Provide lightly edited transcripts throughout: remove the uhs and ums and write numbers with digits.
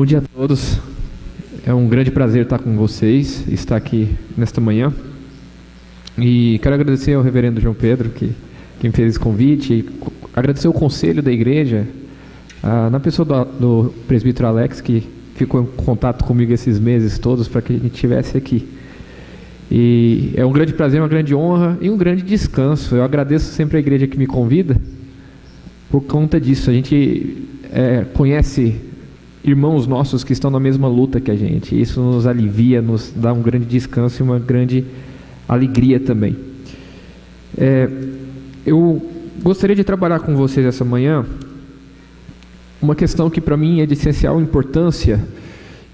Bom dia a todos. É um grande prazer estar com vocês, estar aqui nesta manhã. E quero agradecer ao reverendo João Pedro, que me fez esse convite, e agradecer o conselho da igreja, na pessoa do presbítero Alex, que ficou em contato comigo esses meses todos para que a gente estivesse aqui. E é um grande prazer, uma grande honra e um grande descanso. Eu agradeço sempre a igreja que me convida por conta disso. A gente conhece irmãos nossos que estão na mesma luta que a gente. Isso nos alivia, nos dá um grande descanso e uma grande alegria também. Eu gostaria de trabalhar com vocês essa manhã uma questão que para mim é de essencial importância,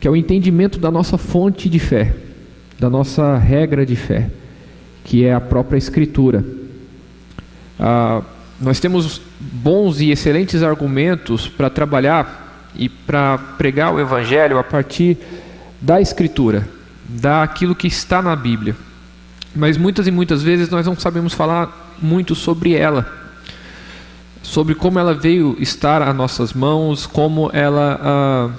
que é o entendimento da nossa fonte de fé, da nossa regra de fé, que é a própria Escritura. Nós temos bons e excelentes argumentos para trabalhar e para pregar o Evangelho a partir da Escritura, daquilo que está na Bíblia. Mas muitas e muitas vezes nós não sabemos falar muito sobre ela, sobre como ela veio estar às nossas mãos, como ela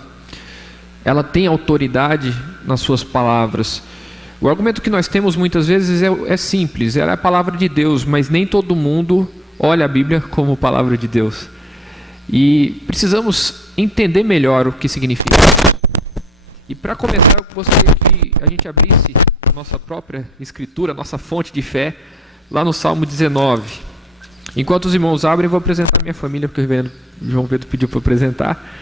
tem autoridade nas suas palavras. O argumento que nós temos muitas vezes é simples, ela é a palavra de Deus, mas nem todo mundo olha a Bíblia como palavra de Deus. E precisamos entender melhor o que significa. E para começar, eu gostaria que a gente abrisse a nossa própria Escritura, a nossa fonte de fé, lá no Salmo 19. Enquanto os irmãos abrem, eu vou apresentar a minha família, porque o reverendo João Pedro pediu para apresentar.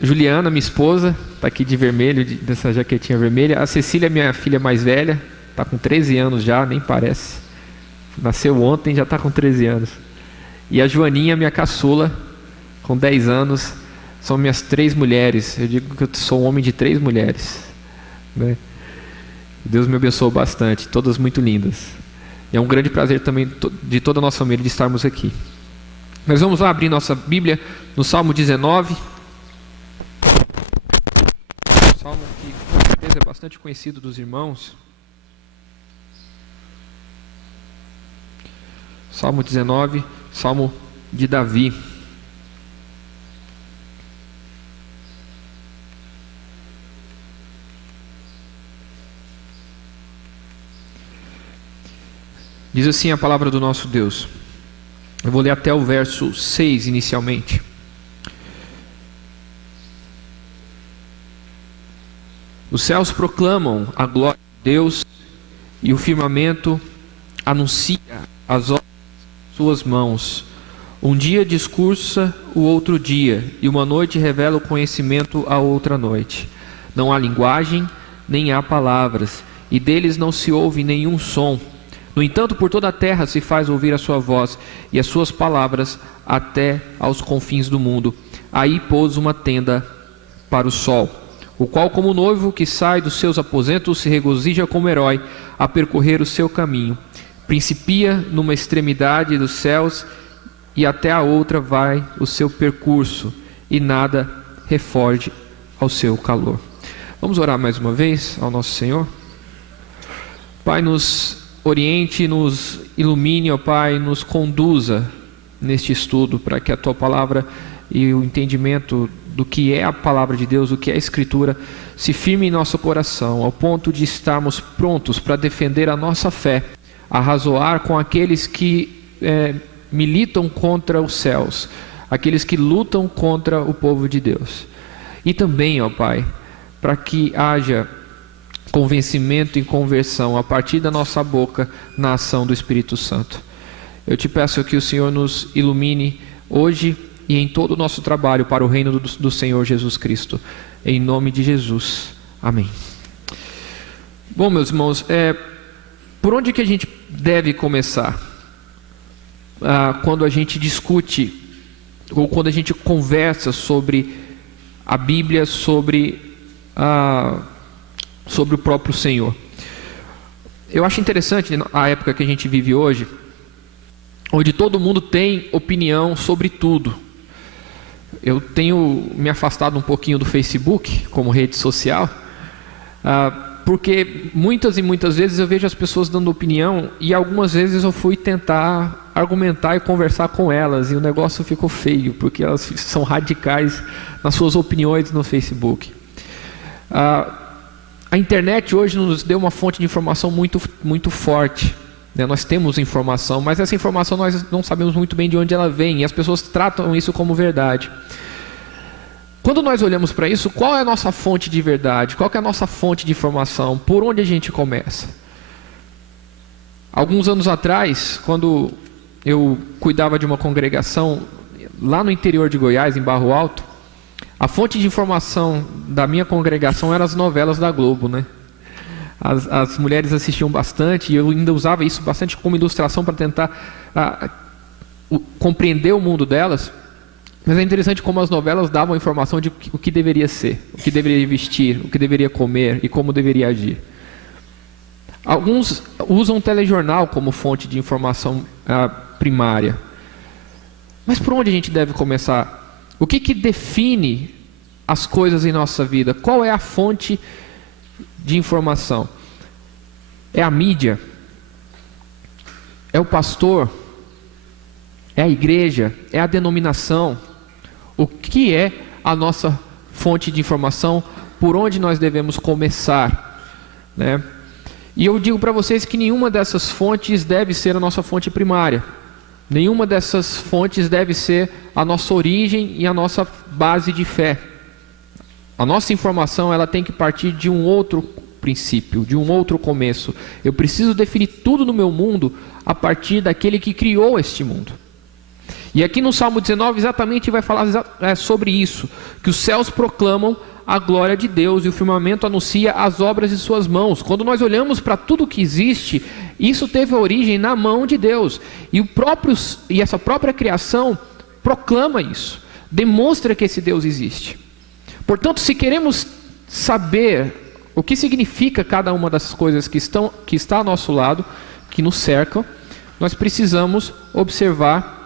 Juliana, minha esposa, está aqui de vermelho, dessa jaquetinha vermelha. A Cecília, minha filha mais velha, está com 13 anos já, nem parece. Nasceu ontem, já está com 13 anos. E a Joaninha, minha caçula, com 10 anos, são minhas 3 mulheres. Eu digo que eu sou um homem de 3 mulheres, né? Deus me abençoou bastante, todas muito lindas. E é um grande prazer também de toda a nossa família de estarmos aqui. Nós vamos lá abrir nossa Bíblia no Salmo 19. Salmo que com certeza é bastante conhecido dos irmãos. Salmo 19, Salmo de Davi. Diz assim a palavra do nosso Deus. Eu vou ler até o verso 6 inicialmente. Os céus proclamam a glória de Deus e o firmamento anuncia as obras de suas mãos. Um dia discursa o outro dia, e uma noite revela o conhecimento à outra noite. Não há linguagem, nem há palavras, e deles não se ouve nenhum som. No entanto, por toda a terra se faz ouvir a sua voz, e as suas palavras até aos confins do mundo. Aí pôs uma tenda para o sol, o qual, como noivo que sai dos seus aposentos, se regozija como herói a percorrer o seu caminho. Principia numa extremidade dos céus, e até a outra vai o seu percurso, e nada refoge ao seu calor. Vamos orar mais uma vez ao nosso Senhor? Pai, nos oriente, nos ilumine, ó Pai, nos conduza neste estudo, para que a Tua Palavra e o entendimento do que é a Palavra de Deus, do que é a Escritura, se firme em nosso coração, ao ponto de estarmos prontos para defender a nossa fé, arrazoar com aqueles que militam contra os céus, aqueles que lutam contra o povo de Deus. E também, ó Pai, para que haja convencimento e conversão a partir da nossa boca na ação do Espírito Santo. Eu te peço que o Senhor nos ilumine hoje e em todo o nosso trabalho para o reino do Senhor Jesus Cristo. Em nome de Jesus. Amém. Bom, meus irmãos, por onde que a gente deve começar? Quando a gente discute ou quando a gente conversa sobre a Bíblia, sobre o próprio Senhor. Eu acho interessante a época que a gente vive hoje, onde todo mundo tem opinião sobre tudo. Eu tenho me afastado um pouquinho do Facebook como rede social, porque muitas e muitas vezes eu vejo as pessoas dando opinião e algumas vezes eu fui tentar argumentar e conversar com elas e o negócio ficou feio, porque elas são radicais nas suas opiniões no Facebook. A internet hoje nos deu uma fonte de informação muito, muito forte, né? Nós temos informação, mas essa informação nós não sabemos muito bem de onde ela vem e as pessoas tratam isso como verdade. Quando nós olhamos para isso, qual é a nossa fonte de verdade? Qual que é a nossa fonte de informação? Por onde a gente começa? Alguns anos atrás, quando eu cuidava de uma congregação lá no interior de Goiás, em Barro Alto, a fonte de informação da minha congregação eram as novelas da Globo, né? As mulheres assistiam bastante e eu ainda usava isso bastante como ilustração para tentar compreender o mundo delas. Mas é interessante como as novelas davam informação de o que deveria ser, o que deveria vestir, o que deveria comer e como deveria agir. Alguns usam o telejornal como fonte de informação primária. Mas por onde a gente deve começar? O que define as coisas em nossa vida? Qual é a fonte de informação? É a mídia? É o pastor? É a igreja? É a denominação? O que é a nossa fonte de informação? Por onde nós devemos começar, né? E eu digo para vocês que nenhuma dessas fontes deve ser a nossa fonte primária. Nenhuma dessas fontes deve ser a nossa origem e a nossa base de fé. A nossa informação ela tem que partir de um outro princípio, de um outro começo. Eu preciso definir tudo no meu mundo a partir daquele que criou este mundo. E aqui no Salmo 19 exatamente vai falar sobre isso, que os céus proclamam a glória de Deus e o firmamento anuncia as obras de suas mãos. Quando nós olhamos para tudo que existe, isso teve origem na mão de Deus. E essa própria criação proclama isso, demonstra que esse Deus existe. Portanto, se queremos saber o que significa cada uma das coisas que está ao nosso lado, que nos cercam, nós precisamos observar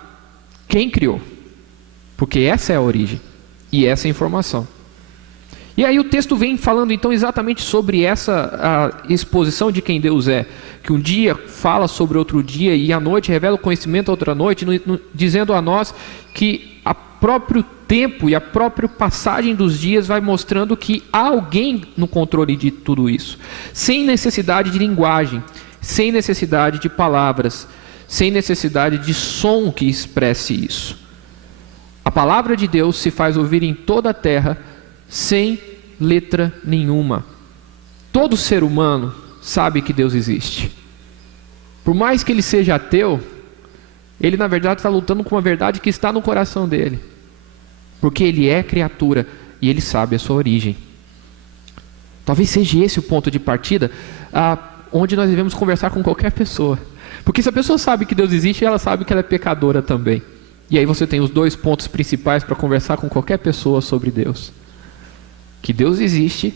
quem criou, porque essa é a origem e essa é a informação. E aí o texto vem falando então exatamente sobre essa exposição de quem Deus é, que um dia fala sobre outro dia e à noite revela o conhecimento a outra noite, dizendo a nós que o próprio tempo e a própria passagem dos dias vai mostrando que há alguém no controle de tudo isso, sem necessidade de linguagem, sem necessidade de palavras, sem necessidade de som que expresse isso. A palavra de Deus se faz ouvir em toda a terra, sem letra nenhuma. Todo ser humano sabe que Deus existe. Por mais que ele seja ateu, ele na verdade está lutando com uma verdade que está no coração dele. Porque ele é criatura e ele sabe a sua origem. Talvez seja esse o ponto de partida, onde nós devemos conversar com qualquer pessoa. Porque se a pessoa sabe que Deus existe, ela sabe que ela é pecadora também. E aí você tem os dois pontos principais para conversar com qualquer pessoa sobre Deus. Que Deus existe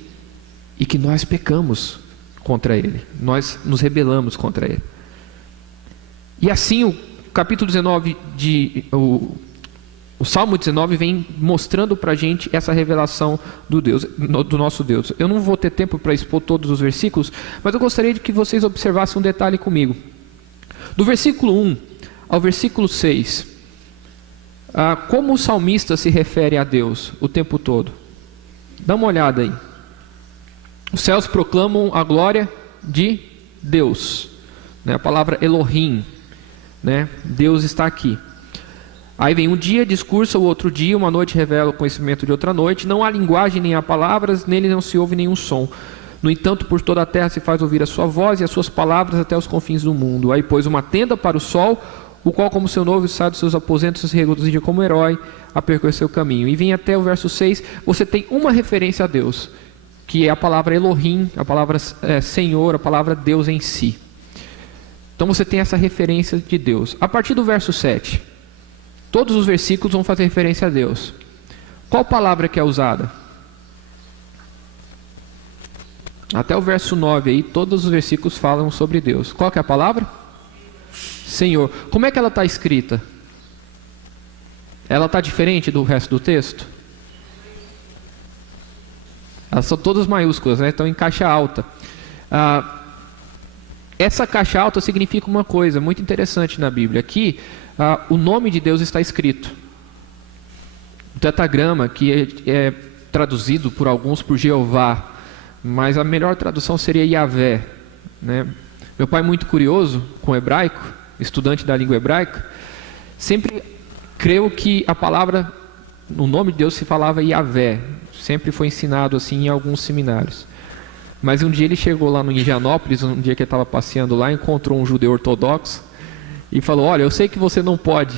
e que nós pecamos contra Ele. Nós nos rebelamos contra Ele. E assim o capítulo 19, o Salmo 19 vem mostrando para a gente essa revelação do nosso Deus. Eu não vou ter tempo para expor todos os versículos, mas eu gostaria de que vocês observassem um detalhe comigo. Do versículo 1 ao versículo 6, como o salmista se refere a Deus o tempo todo? Dá uma olhada aí. Os céus proclamam a glória de Deus, né? A palavra Elohim, né? Deus está aqui. Aí vem um dia, discursa o outro dia, uma noite revela o conhecimento de outra noite, não há linguagem nem há palavras, nele não se ouve nenhum som. No entanto, por toda a terra se faz ouvir a sua voz e as suas palavras até os confins do mundo. Aí pôs uma tenda para o sol, o qual como seu noivo sai dos seus aposentos, se regozija como herói a percorrer seu caminho. E vem até o verso 6, você tem uma referência a Deus, que é a palavra Elohim, a palavra Senhor, a palavra Deus em si. Então você tem essa referência de Deus. A partir do verso 7, todos os versículos vão fazer referência a Deus. Qual palavra que é usada? Até o verso 9 aí, todos os versículos falam sobre Deus. Qual que é a palavra? Senhor. Como é que ela está escrita? Ela está diferente do resto do texto? Elas são todas maiúsculas, né? Estão em caixa alta. Essa caixa alta significa uma coisa muito interessante na Bíblia. Aqui, o nome de Deus está escrito. O tetragrama, que é traduzido por alguns por Jeová, mas a melhor tradução seria Yahvé, né? Meu pai, muito curioso com o hebraico, estudante da língua hebraica, sempre creu que a palavra, o nome de Deus se falava Yahvé. Sempre foi ensinado assim em alguns seminários. Mas um dia ele chegou lá no Indianópolis, um dia que ele estava passeando lá, encontrou um judeu ortodoxo e falou: olha, eu sei que você não pode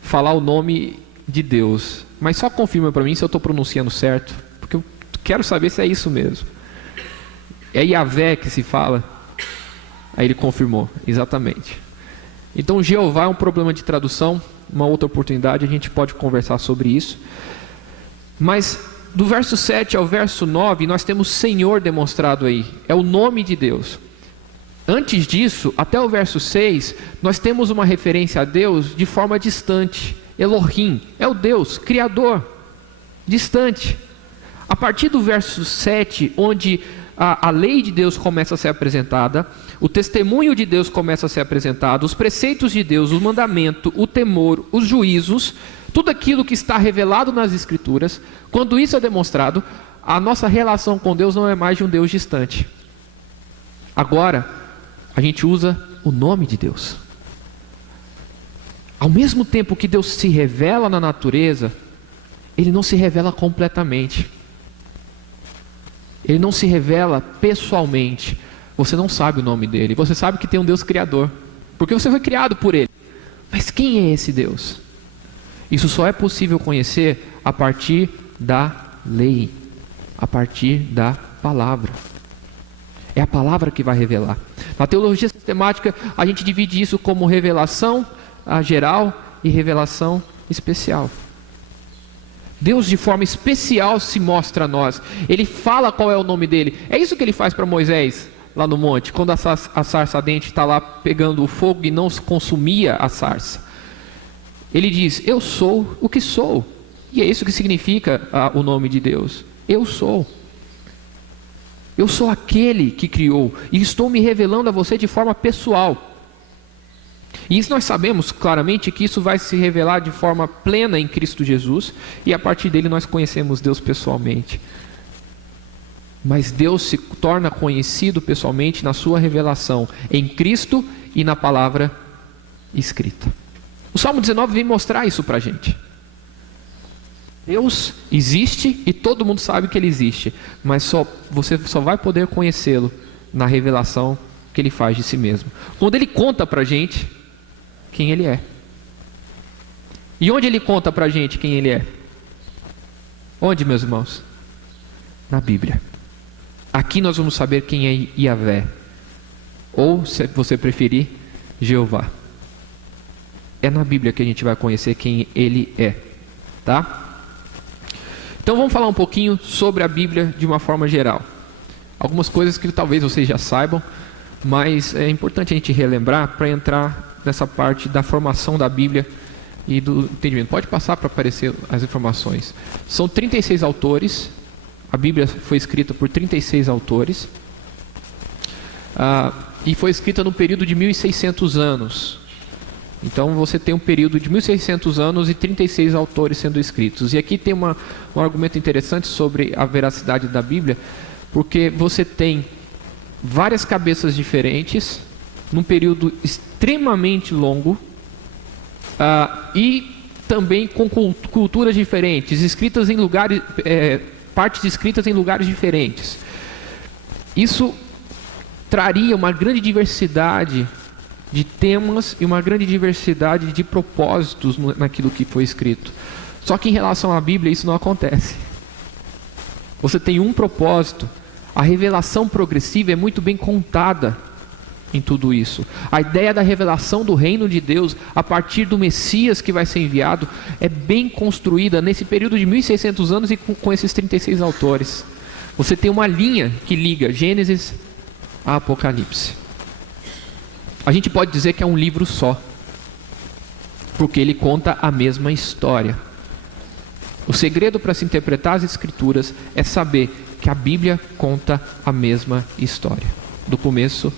falar o nome de Deus, mas só confirma para mim se eu estou pronunciando certo, porque eu quero saber se é isso mesmo. É Yahvé que se fala? Aí ele confirmou, exatamente. Então Jeová é um problema de tradução. Uma outra oportunidade a gente pode conversar sobre isso. Mas do verso 7 ao verso 9 nós temos Senhor demonstrado aí. É o nome de Deus. Antes disso, até o verso 6, nós temos uma referência a Deus de forma distante. Elohim é o Deus Criador, distante. A partir do verso 7, onde a lei de Deus começa a ser apresentada, o testemunho de Deus começa a ser apresentado, os preceitos de Deus, o mandamento, o temor, os juízos, tudo aquilo que está revelado nas Escrituras. Quando isso é demonstrado, a nossa relação com Deus não é mais de um Deus distante. Agora, a gente usa o nome de Deus. Ao mesmo tempo que Deus se revela na natureza, Ele não se revela completamente. Ele não se revela pessoalmente. Você não sabe o nome dele. Você sabe que tem um Deus criador, porque você foi criado por ele. Mas quem é esse Deus? Isso só é possível conhecer a partir da lei, a partir da palavra. É a palavra que vai revelar. Na teologia sistemática, a gente divide isso como revelação geral e revelação especial. Deus de forma especial se mostra a nós. Ele fala qual é o nome dele. É isso que ele faz para Moisés lá no monte, quando a sarça ardente está lá pegando o fogo e não se consumia a sarça. Ele diz: eu sou o que sou. E é isso que significa o nome de Deus. Eu sou. Eu sou aquele que criou e estou me revelando a você de forma pessoal. E isso nós sabemos claramente que isso vai se revelar de forma plena em Cristo Jesus, e a partir dele nós conhecemos Deus pessoalmente. Mas Deus se torna conhecido pessoalmente na sua revelação em Cristo e na palavra escrita. O Salmo 19 vem mostrar isso para a gente. Deus existe e todo mundo sabe que Ele existe, mas você só vai poder conhecê-lo na revelação que Ele faz de si mesmo. Quando Ele conta para a gente quem Ele é. E onde Ele conta para a gente quem Ele é? Onde, meus irmãos? Na Bíblia. Aqui nós vamos saber quem é Yahvé, ou, se você preferir, Jeová. É na Bíblia que a gente vai conhecer quem Ele é, tá? Então vamos falar um pouquinho sobre a Bíblia de uma forma geral. Algumas coisas que talvez vocês já saibam, mas é importante a gente relembrar para entrar nessa parte da formação da Bíblia e do entendimento. Pode passar para aparecer as informações. São 36 autores. A Bíblia foi escrita por 36 autores. E foi escrita no período de 1600 anos. Então você tem um período de 1600 anos e 36 autores sendo escritos. E aqui tem um argumento interessante sobre a veracidade da Bíblia, porque você tem várias cabeças diferentes, num período extremamente longo, e também com culturas diferentes, escritas em lugares, partes escritas em lugares diferentes. Isso traria uma grande diversidade de temas e uma grande diversidade de propósitos naquilo que foi escrito. Só que em relação à Bíblia isso não acontece. Você tem um propósito. A revelação progressiva é muito bem contada em tudo isso. A ideia da revelação do reino de Deus a partir do Messias que vai ser enviado é bem construída nesse período de 1600 anos e com esses 36 autores. Você tem uma linha que liga Gênesis a Apocalipse. A gente pode dizer que é um livro só, porque ele conta a mesma história. O segredo para se interpretar as Escrituras é saber que a Bíblia conta a mesma história. do começo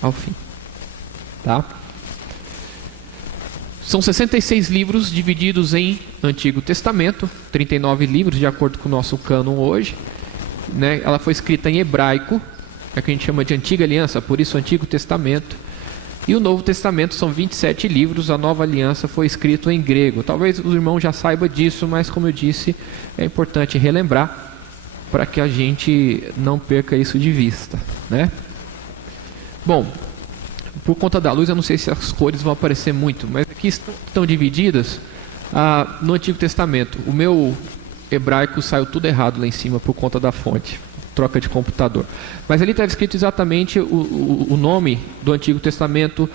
ao fim. Tá? São 66 livros divididos em Antigo Testamento, 39 livros de acordo com o nosso cânon hoje. Né? Ela foi escrita em hebraico, é que a gente chama de Antiga Aliança, por isso Antigo Testamento. E o Novo Testamento são 27 livros, a Nova Aliança foi escrito em grego. Talvez o irmão já saiba disso, mas como eu disse, é importante relembrar para que a gente não perca isso de vista, né? Bom, por conta da luz, eu não sei se as cores vão aparecer muito, mas aqui estão divididas no Antigo Testamento. O meu hebraico saiu tudo errado lá em cima por conta da fonte, troca de computador. Mas ali está escrito exatamente o nome do Antigo Testamento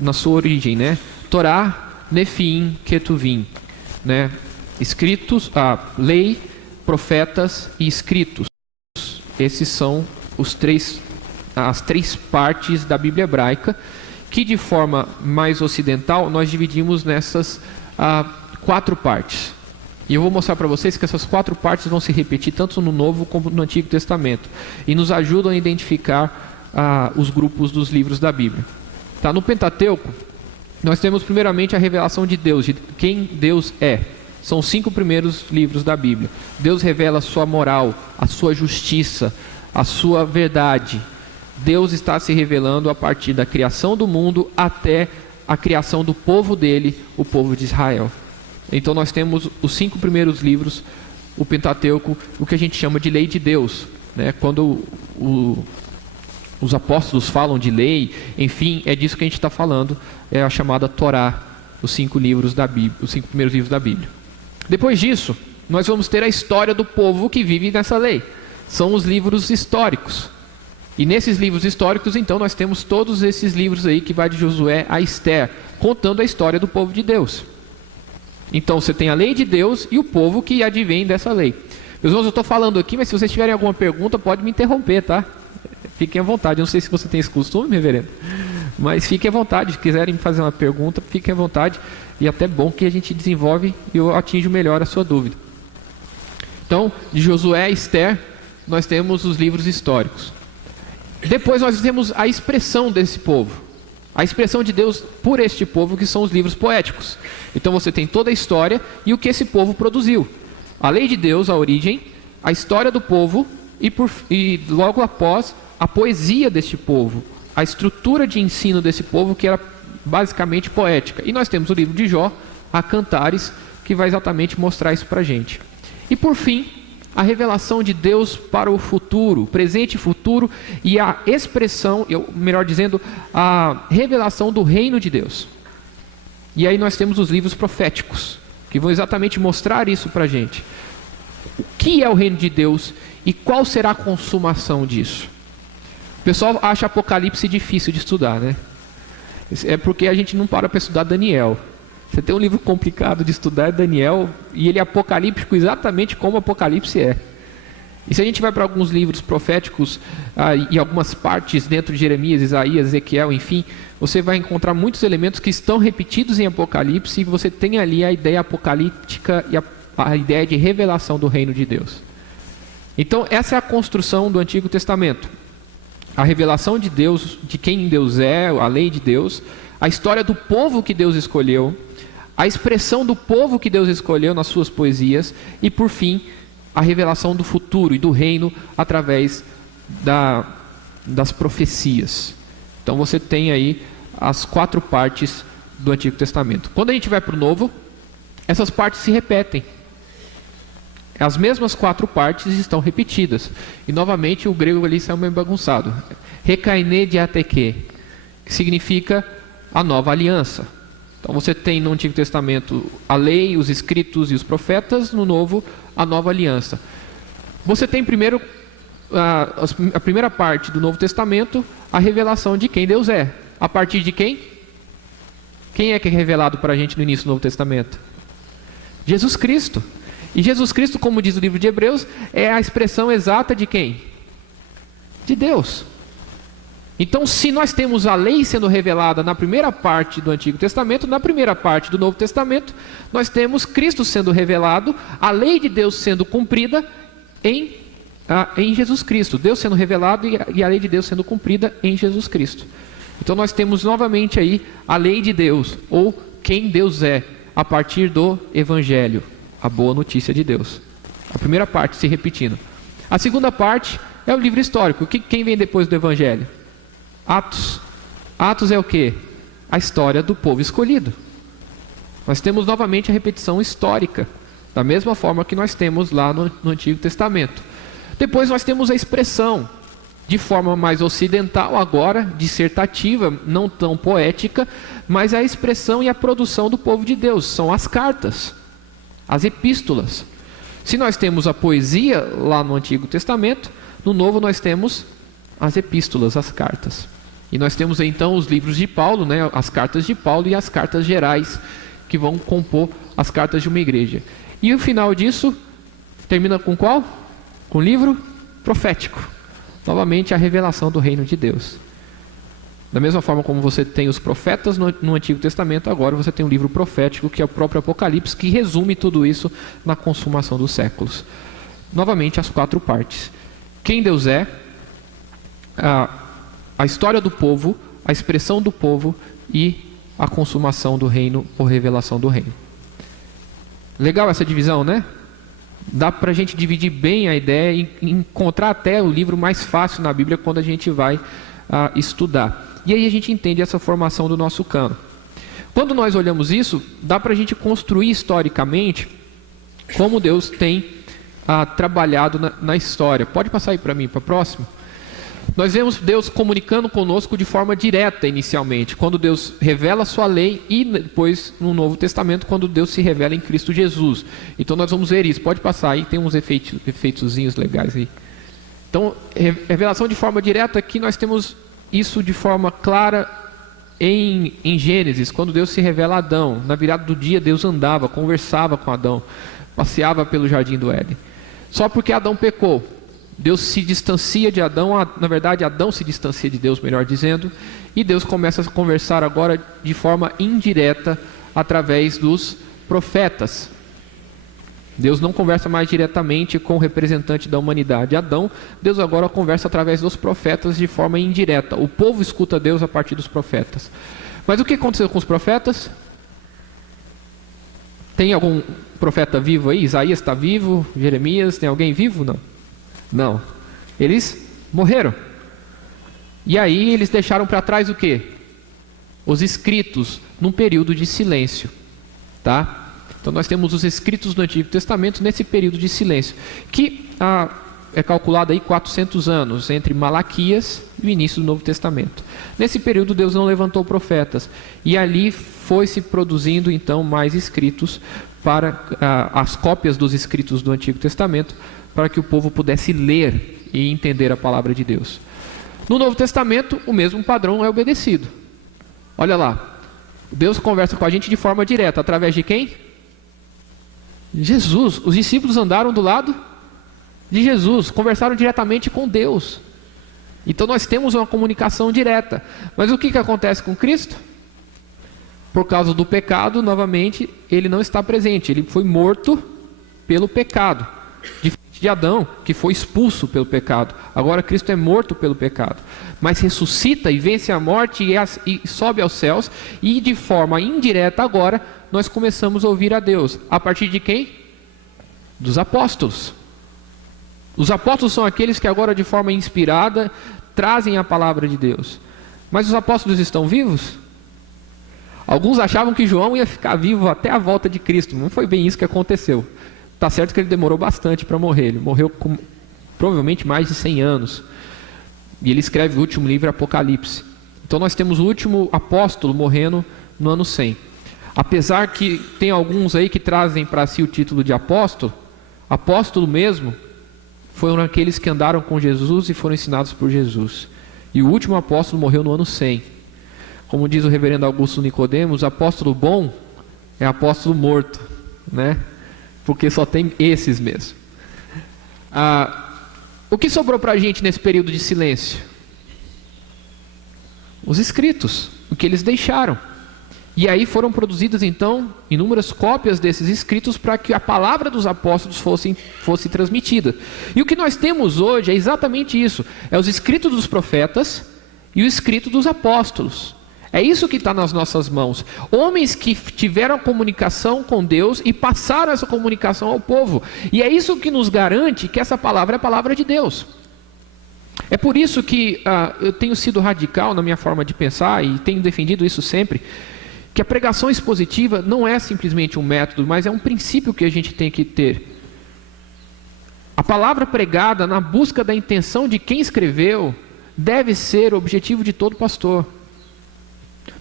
na sua origem, né? Torá, Nefim, Ketuvim, né? Escritos, lei, profetas e escritos. Esses são as três partes da Bíblia hebraica, que de forma mais ocidental nós dividimos nessas 4 partes. E eu vou mostrar para vocês que essas 4 partes vão se repetir tanto no Novo como no Antigo Testamento. E nos ajudam a identificar os grupos dos livros da Bíblia. Tá? No Pentateuco, nós temos primeiramente a revelação de Deus, de quem Deus é. São os 5 primeiros livros da Bíblia. Deus revela a sua moral, a sua justiça, a sua verdade. Deus está se revelando a partir da criação do mundo até a criação do povo dele, o povo de Israel. Então nós temos os 5 primeiros livros, o Pentateuco, o que a gente chama de lei de Deus, né? Quando os apóstolos falam de lei, enfim, é disso que a gente está falando, é a chamada Torá, os 5 livros da Bíblia, os 5 primeiros livros da Bíblia. Depois disso, nós vamos ter a história do povo que vive nessa lei. São os livros históricos. E nesses livros históricos, então, nós temos todos esses livros aí que vai de Josué a Esther, contando a história do povo de Deus. Então você tem a lei de Deus e o povo que advém dessa lei. Meus irmãos, eu estou falando aqui, mas se vocês tiverem alguma pergunta, pode me interromper, tá? Fiquem à vontade. Eu não sei se você tem esse costume, reverendo, mas fiquem à vontade. Se quiserem fazer uma pergunta, fiquem à vontade. E até bom que a gente desenvolve e eu atinjo melhor a sua dúvida. Então, de Josué a Esther, nós temos os livros históricos. Depois nós temos a expressão desse povo. A expressão de Deus por este povo, que são os livros poéticos. Então você tem toda a história e o que esse povo produziu. A lei de Deus, a origem, a história do povo e logo após a poesia deste povo. A estrutura de ensino desse povo, que era basicamente poética. E nós temos o livro de Jó, a Cantares, que vai exatamente mostrar isso para a gente. E por fim, a revelação de Deus para o futuro, presente e futuro, e a expressão, melhor dizendo, a revelação do reino de Deus. E aí nós temos os livros proféticos, que vão exatamente mostrar isso para a gente. O que é o reino de Deus e qual será a consumação disso? O pessoal acha Apocalipse difícil de estudar, né? É porque a gente não para estudar Daniel. Você tem um livro complicado de estudar, é Daniel, e ele é apocalíptico exatamente como Apocalipse é. E se a gente vai para alguns livros proféticos e algumas partes dentro de Jeremias, Isaías, Ezequiel, enfim, você vai encontrar muitos elementos que estão repetidos em Apocalipse, e você tem ali a ideia apocalíptica e a ideia de revelação do reino de Deus. Então essa é a construção do Antigo Testamento. A revelação de Deus, de quem Deus é, a lei de Deus, a história do povo que Deus escolheu, a expressão do povo que Deus escolheu nas suas poesias e, por fim, a revelação do futuro e do reino através das profecias. Então você tem aí as 4 partes do Antigo Testamento. Quando a gente vai para o Novo, essas partes se repetem. As mesmas 4 partes estão repetidas. E novamente o grego ali saiu meio bagunçado. Rekaine diateke, que significa a nova aliança. Então você tem no Antigo Testamento a lei, os escritos e os profetas, no Novo a nova aliança. Você tem primeiro a primeira parte do Novo Testamento, a revelação de quem Deus é. A partir de quem? Quem é que é revelado para a gente no início do Novo Testamento? Jesus Cristo. E Jesus Cristo, como diz o livro de Hebreus, é a expressão exata de quem? De Deus. Então, se nós temos a lei sendo revelada na primeira parte do Antigo Testamento, na primeira parte do Novo Testamento, nós temos Cristo sendo revelado, a lei de Deus sendo cumprida em em Jesus Cristo, Deus sendo revelado e a lei de Deus sendo cumprida em Jesus Cristo. Então nós temos novamente aí a lei de Deus, ou quem Deus é, a partir do Evangelho, a boa notícia de Deus. A primeira parte se repetindo. A segunda parte é o livro histórico. Quem vem depois do Evangelho? Atos. Atos é o quê? A história do povo escolhido. Nós temos novamente a repetição histórica, da mesma forma que nós temos lá no Antigo Testamento. Depois nós temos a expressão, de forma mais ocidental agora, dissertativa, não tão poética, mas a expressão e a produção do povo de Deus, são as cartas, as epístolas. Se nós temos a poesia lá no Antigo Testamento, no Novo nós temos as epístolas, as cartas. E nós temos então os livros de Paulo, né, as cartas de Paulo e as cartas gerais, que vão compor as cartas de uma igreja. E o final disso termina com qual? Com o livro profético. Novamente a revelação do reino de Deus. Da mesma forma como você tem os profetas no Antigo Testamento, agora você tem um livro profético, que é o próprio Apocalipse, que resume tudo isso na consumação dos séculos. Novamente as 4 partes. Quem Deus é, a história do povo, a expressão do povo e a consumação do reino ou revelação do reino. Legal essa divisão, né? Dá para a gente dividir bem a ideia e encontrar até o livro mais fácil na Bíblia quando a gente vai estudar. E aí a gente entende essa formação do nosso cânon. Quando nós olhamos isso, dá para a gente construir historicamente como Deus tem trabalhado na história. Pode passar aí para mim, para a próxima? Nós vemos Deus comunicando conosco de forma direta inicialmente, quando Deus revela a sua lei, e depois no Novo Testamento, quando Deus se revela em Cristo Jesus. Então nós vamos ver isso. Pode passar aí, tem uns efeitozinhos legais aí. Então, revelação de forma direta, aqui nós temos isso de forma clara em Gênesis, quando Deus se revela a Adão. Na virada do dia Deus andava, conversava com Adão, passeava pelo jardim do Éden. Só porque Adão pecou, Deus se distancia de Adão, na verdade Adão se distancia de Deus, melhor dizendo, e Deus começa a conversar agora de forma indireta através dos profetas. Deus não conversa mais diretamente com o representante da humanidade, Adão. Deus agora conversa através dos profetas de forma indireta. O povo escuta Deus a partir dos profetas. Mas o que aconteceu com os profetas? Tem algum profeta vivo aí? Isaías está vivo? Jeremias? Tem alguém vivo? Não. Não. Eles morreram. E aí eles deixaram para trás o quê? Os escritos, num período de silêncio. Tá? Então nós temos os escritos do Antigo Testamento nesse período de silêncio, que é calculado aí 400 anos, entre Malaquias e o início do Novo Testamento. Nesse período Deus não levantou profetas, e ali foi se produzindo então mais escritos, para as cópias dos escritos do Antigo Testamento, para que o povo pudesse ler e entender a palavra de Deus. No Novo Testamento, o mesmo padrão é obedecido. Olha lá, Deus conversa com a gente de forma direta, através de quem? Jesus. Os discípulos andaram do lado de Jesus, conversaram diretamente com Deus. Então nós temos uma comunicação direta. Mas o que acontece com Cristo? Por causa do pecado, novamente, ele não está presente. Ele foi morto pelo pecado, diferente de Adão, que foi expulso pelo pecado. Agora Cristo é morto pelo pecado, mas ressuscita e vence a morte e sobe aos céus. E de forma indireta agora nós começamos a ouvir a Deus. A partir de quem? Dos apóstolos. Os apóstolos são aqueles que agora de forma inspirada trazem a palavra de Deus. Mas os apóstolos estão vivos? Alguns achavam que João ia ficar vivo até a volta de Cristo. Não foi bem isso que aconteceu. Está certo que ele demorou bastante para morrer. Ele morreu com provavelmente mais de 100 anos. E ele escreve o último livro, Apocalipse. Então nós temos o último apóstolo morrendo no ano 100. Apesar que tem alguns aí que trazem para si o título de apóstolo, apóstolo mesmo foram aqueles que andaram com Jesus e foram ensinados por Jesus. E o último apóstolo morreu no ano 100. Como diz o reverendo Augusto Nicodemos, apóstolo bom é apóstolo morto, né? Porque só tem esses mesmo. O que sobrou para a gente nesse período de silêncio? Os escritos, o que eles deixaram. E aí foram produzidas então inúmeras cópias desses escritos para que a palavra dos apóstolos fosse transmitida. E o que nós temos hoje é exatamente isso: é os escritos dos profetas e o escrito dos apóstolos. É isso que está nas nossas mãos. Homens que tiveram comunicação com Deus e passaram essa comunicação ao povo. E é isso que nos garante que essa palavra é a palavra de Deus. É por isso que eu tenho sido radical na minha forma de pensar e tenho defendido isso sempre, que a pregação expositiva não é simplesmente um método, mas é um princípio que a gente tem que ter. A palavra pregada na busca da intenção de quem escreveu deve ser o objetivo de todo pastor.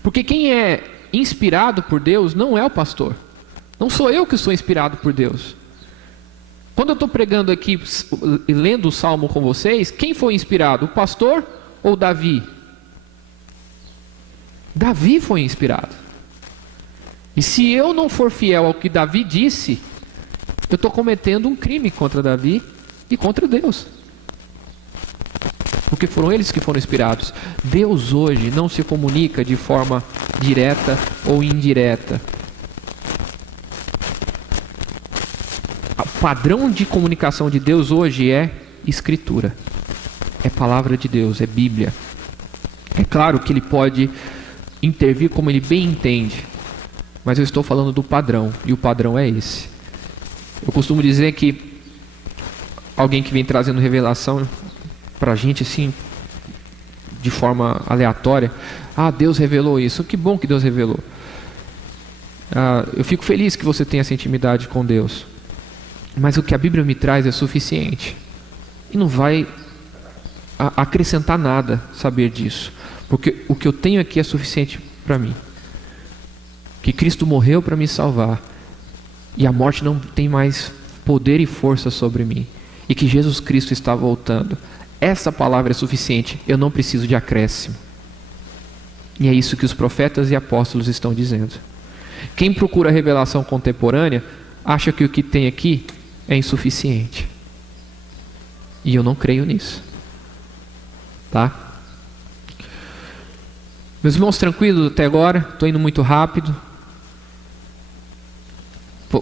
Porque quem é inspirado por Deus não é o pastor. Não sou eu que sou inspirado por Deus. Quando eu estou pregando aqui e lendo o Salmo com vocês, quem foi inspirado? O pastor ou Davi? Davi foi inspirado. E se eu não for fiel ao que Davi disse, eu estou cometendo um crime contra Davi e contra Deus. Porque foram eles que foram inspirados. Deus hoje não se comunica de forma direta ou indireta. O padrão de comunicação de Deus hoje é Escritura. É palavra de Deus, é Bíblia. É claro que Ele pode intervir como Ele bem entende. Mas eu estou falando do padrão, e o padrão é esse. Eu costumo dizer que alguém que vem trazendo revelação para a gente assim, de forma aleatória, Deus revelou isso, que bom que Deus revelou. Eu fico feliz que você tenha essa intimidade com Deus, mas o que a Bíblia me traz é suficiente, e não vai acrescentar nada saber disso, porque o que eu tenho aqui é suficiente para mim, que Cristo morreu para me salvar, e a morte não tem mais poder e força sobre mim, e que Jesus Cristo está voltando. Essa palavra é suficiente, eu não preciso de acréscimo. E é isso que os profetas e apóstolos estão dizendo. Quem procura a revelação contemporânea, acha que o que tem aqui é insuficiente. E eu não creio nisso. Tá? Meus irmãos, tranquilos até agora? Estou indo muito rápido.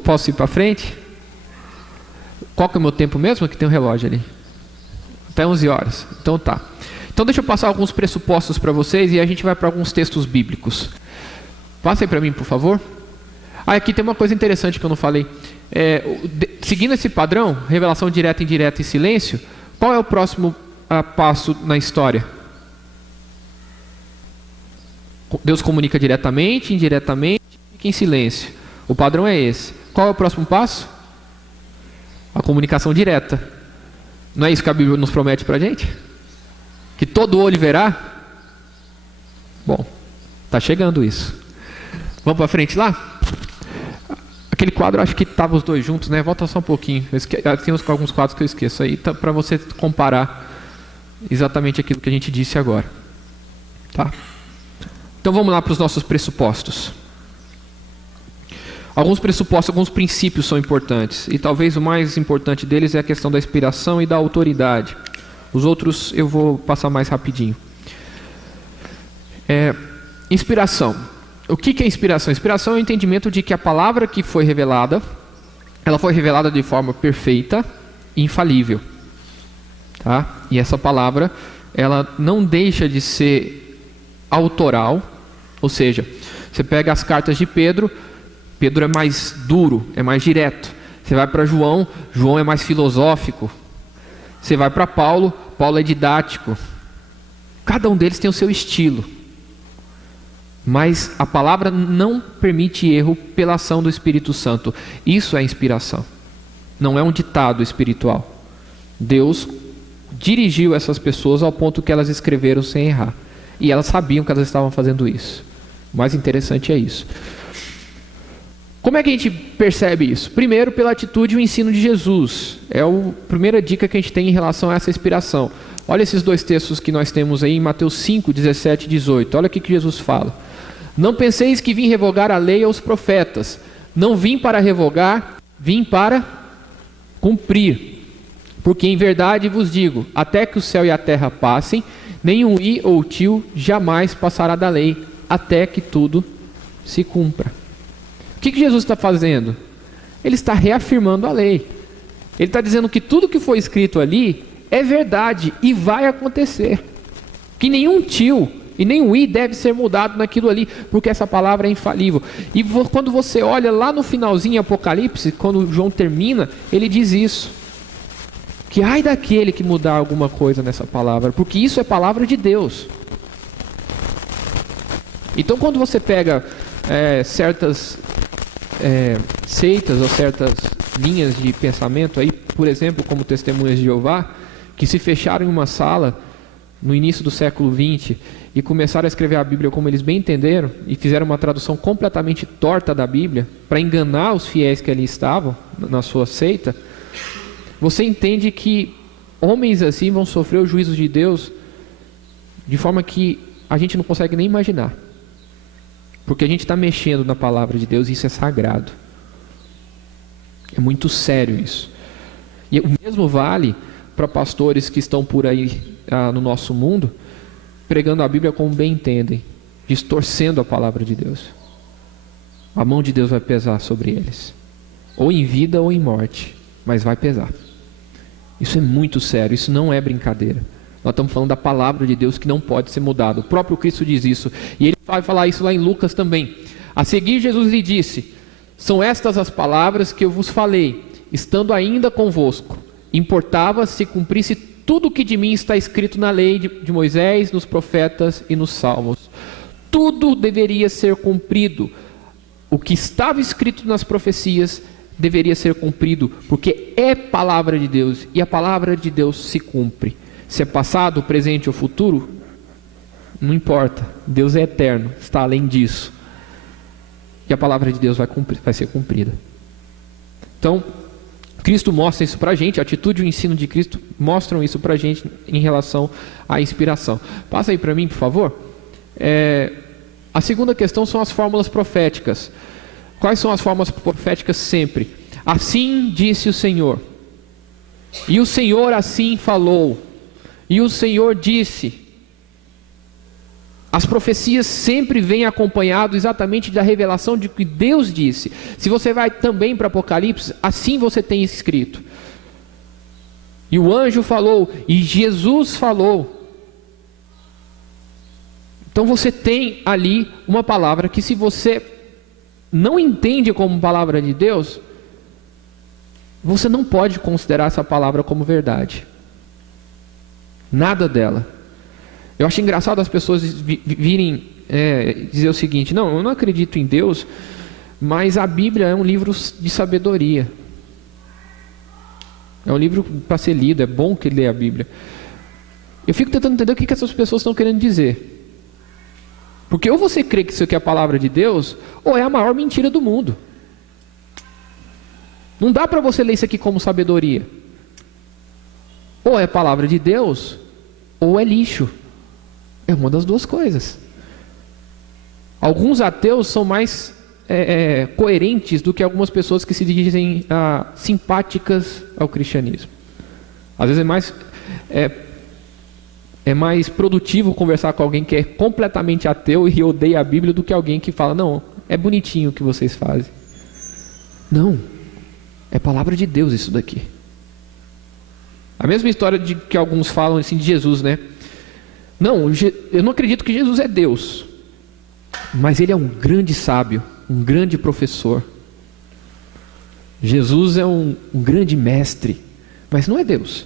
Posso ir para frente? Qual que é o meu tempo mesmo? Que tem um relógio ali. Até 11 horas. Então tá. Então deixa eu passar alguns pressupostos para vocês e a gente vai para alguns textos bíblicos. Passem para mim, por favor. Aqui tem uma coisa interessante que eu não falei. Seguindo esse padrão, revelação direta, indireta e silêncio, qual é o próximo passo na história? Deus comunica diretamente, indiretamente, fica em silêncio. O padrão é esse. Qual é o próximo passo? A comunicação direta. Não é isso que a Bíblia nos promete para a gente? Que todo olho verá? Bom, está chegando isso. Vamos para frente lá? Aquele quadro, acho que estava os dois juntos, né? Volta só um pouquinho. Tem alguns quadros que eu esqueço aí, tá, para você comparar exatamente aquilo que a gente disse agora. Tá? Então vamos lá para os nossos pressupostos. Alguns pressupostos, alguns princípios são importantes, e talvez o mais importante deles é a questão da inspiração e da autoridade. Os outros eu vou passar mais rapidinho. Inspiração. O que é inspiração? Inspiração é o entendimento de que a palavra que foi revelada, ela foi revelada de forma perfeita e infalível. Tá? E essa palavra, ela não deixa de ser autoral, ou seja, você pega as cartas de Pedro é mais duro, é mais direto. Você vai para João é mais filosófico. Você vai para Paulo é didático. Cada um deles tem o seu estilo. Mas a palavra não permite erro pela ação do Espírito Santo. Isso é inspiração. Não é um ditado espiritual. Deus dirigiu essas pessoas ao ponto que elas escreveram sem errar. E elas sabiam que elas estavam fazendo isso. O mais interessante é isso. Como é que a gente percebe isso? Primeiro, pela atitude e o ensino de Jesus. É a primeira dica que a gente tem em relação a essa inspiração. Olha esses dois textos que nós temos aí em Mateus 5, 17 e 18. Olha o que Jesus fala. Não penseis que vim revogar a lei aos profetas. Não vim para revogar, vim para cumprir. Porque em verdade vos digo, até que o céu e a terra passem, nenhum i ou tio jamais passará da lei, até que tudo se cumpra. O que Jesus está fazendo? Ele está reafirmando a lei. Ele está dizendo que tudo que foi escrito ali é verdade e vai acontecer. Que nenhum tio e nenhum i deve ser mudado naquilo ali, porque essa palavra é infalível. E quando você olha lá no finalzinho em Apocalipse, quando João termina, ele diz isso. Que ai daquele que mudar alguma coisa nessa palavra, porque isso é palavra de Deus. Então quando você pega certas seitas ou certas linhas de pensamento aí, por exemplo, como Testemunhas de Jeová, que se fecharam em uma sala no início do século XX e começaram a escrever a Bíblia como eles bem entenderam e fizeram uma tradução completamente torta da Bíblia para enganar os fiéis que ali estavam na sua seita, você entende que homens assim vão sofrer o juízo de Deus de forma que a gente não consegue nem imaginar, porque a gente está mexendo na palavra de Deus e isso é sagrado, é muito sério isso. E o mesmo vale para pastores que estão por aí no nosso mundo, pregando a Bíblia como bem entendem, distorcendo a palavra de Deus. A mão de Deus vai pesar sobre eles, ou em vida ou em morte, mas vai pesar. Isso é muito sério, isso não é brincadeira. Nós estamos falando da palavra de Deus que não pode ser mudada. O próprio Cristo diz isso, e ele vai falar isso lá em Lucas também. A seguir Jesus lhe disse: são estas as palavras que eu vos falei, estando ainda convosco. Importava se cumprisse tudo o que de mim está escrito na lei de Moisés, nos profetas e nos salmos. Tudo deveria ser cumprido. O que estava escrito nas profecias deveria ser cumprido, porque é palavra de Deus, e a palavra de Deus se cumpre. Se é passado, presente ou futuro, não importa. Deus é eterno, está além disso. E a palavra de Deus vai ser cumprida. Então, Cristo mostra isso para a gente, a atitude e o ensino de Cristo mostram isso para a gente em relação à inspiração. Passa aí para mim, por favor. A segunda questão são as fórmulas proféticas. Quais são as fórmulas proféticas sempre? Assim disse o Senhor, e o Senhor assim falou, e o Senhor disse. As profecias sempre vêm acompanhado exatamente da revelação de que Deus disse. Se você vai também para Apocalipse, assim você tem escrito. E o anjo falou, e Jesus falou. Então você tem ali uma palavra que, se você não entende como palavra de Deus, você não pode considerar essa palavra como verdade. Nada dela. Eu acho engraçado as pessoas virem dizer o seguinte: não, eu não acredito em Deus, mas a Bíblia é um livro de sabedoria. É um livro para ser lido, é bom que lê a Bíblia. Eu fico tentando entender o que essas pessoas estão querendo dizer. Porque ou você crê que isso aqui é a palavra de Deus, ou é a maior mentira do mundo. Não dá para você ler isso aqui como sabedoria. Ou é a palavra de Deus, ou é lixo. É uma das duas coisas. Alguns ateus são mais coerentes do que algumas pessoas que se dizem simpáticas ao cristianismo. Às vezes é mais produtivo conversar com alguém que é completamente ateu e odeia a Bíblia do que alguém que fala: não, é bonitinho o que vocês fazem. Não, é palavra de Deus isso daqui. A mesma história de que alguns falam assim de Jesus, né? Não, eu não acredito que Jesus é Deus, mas Ele é um grande sábio, um grande professor. Jesus é um grande mestre, mas não é Deus.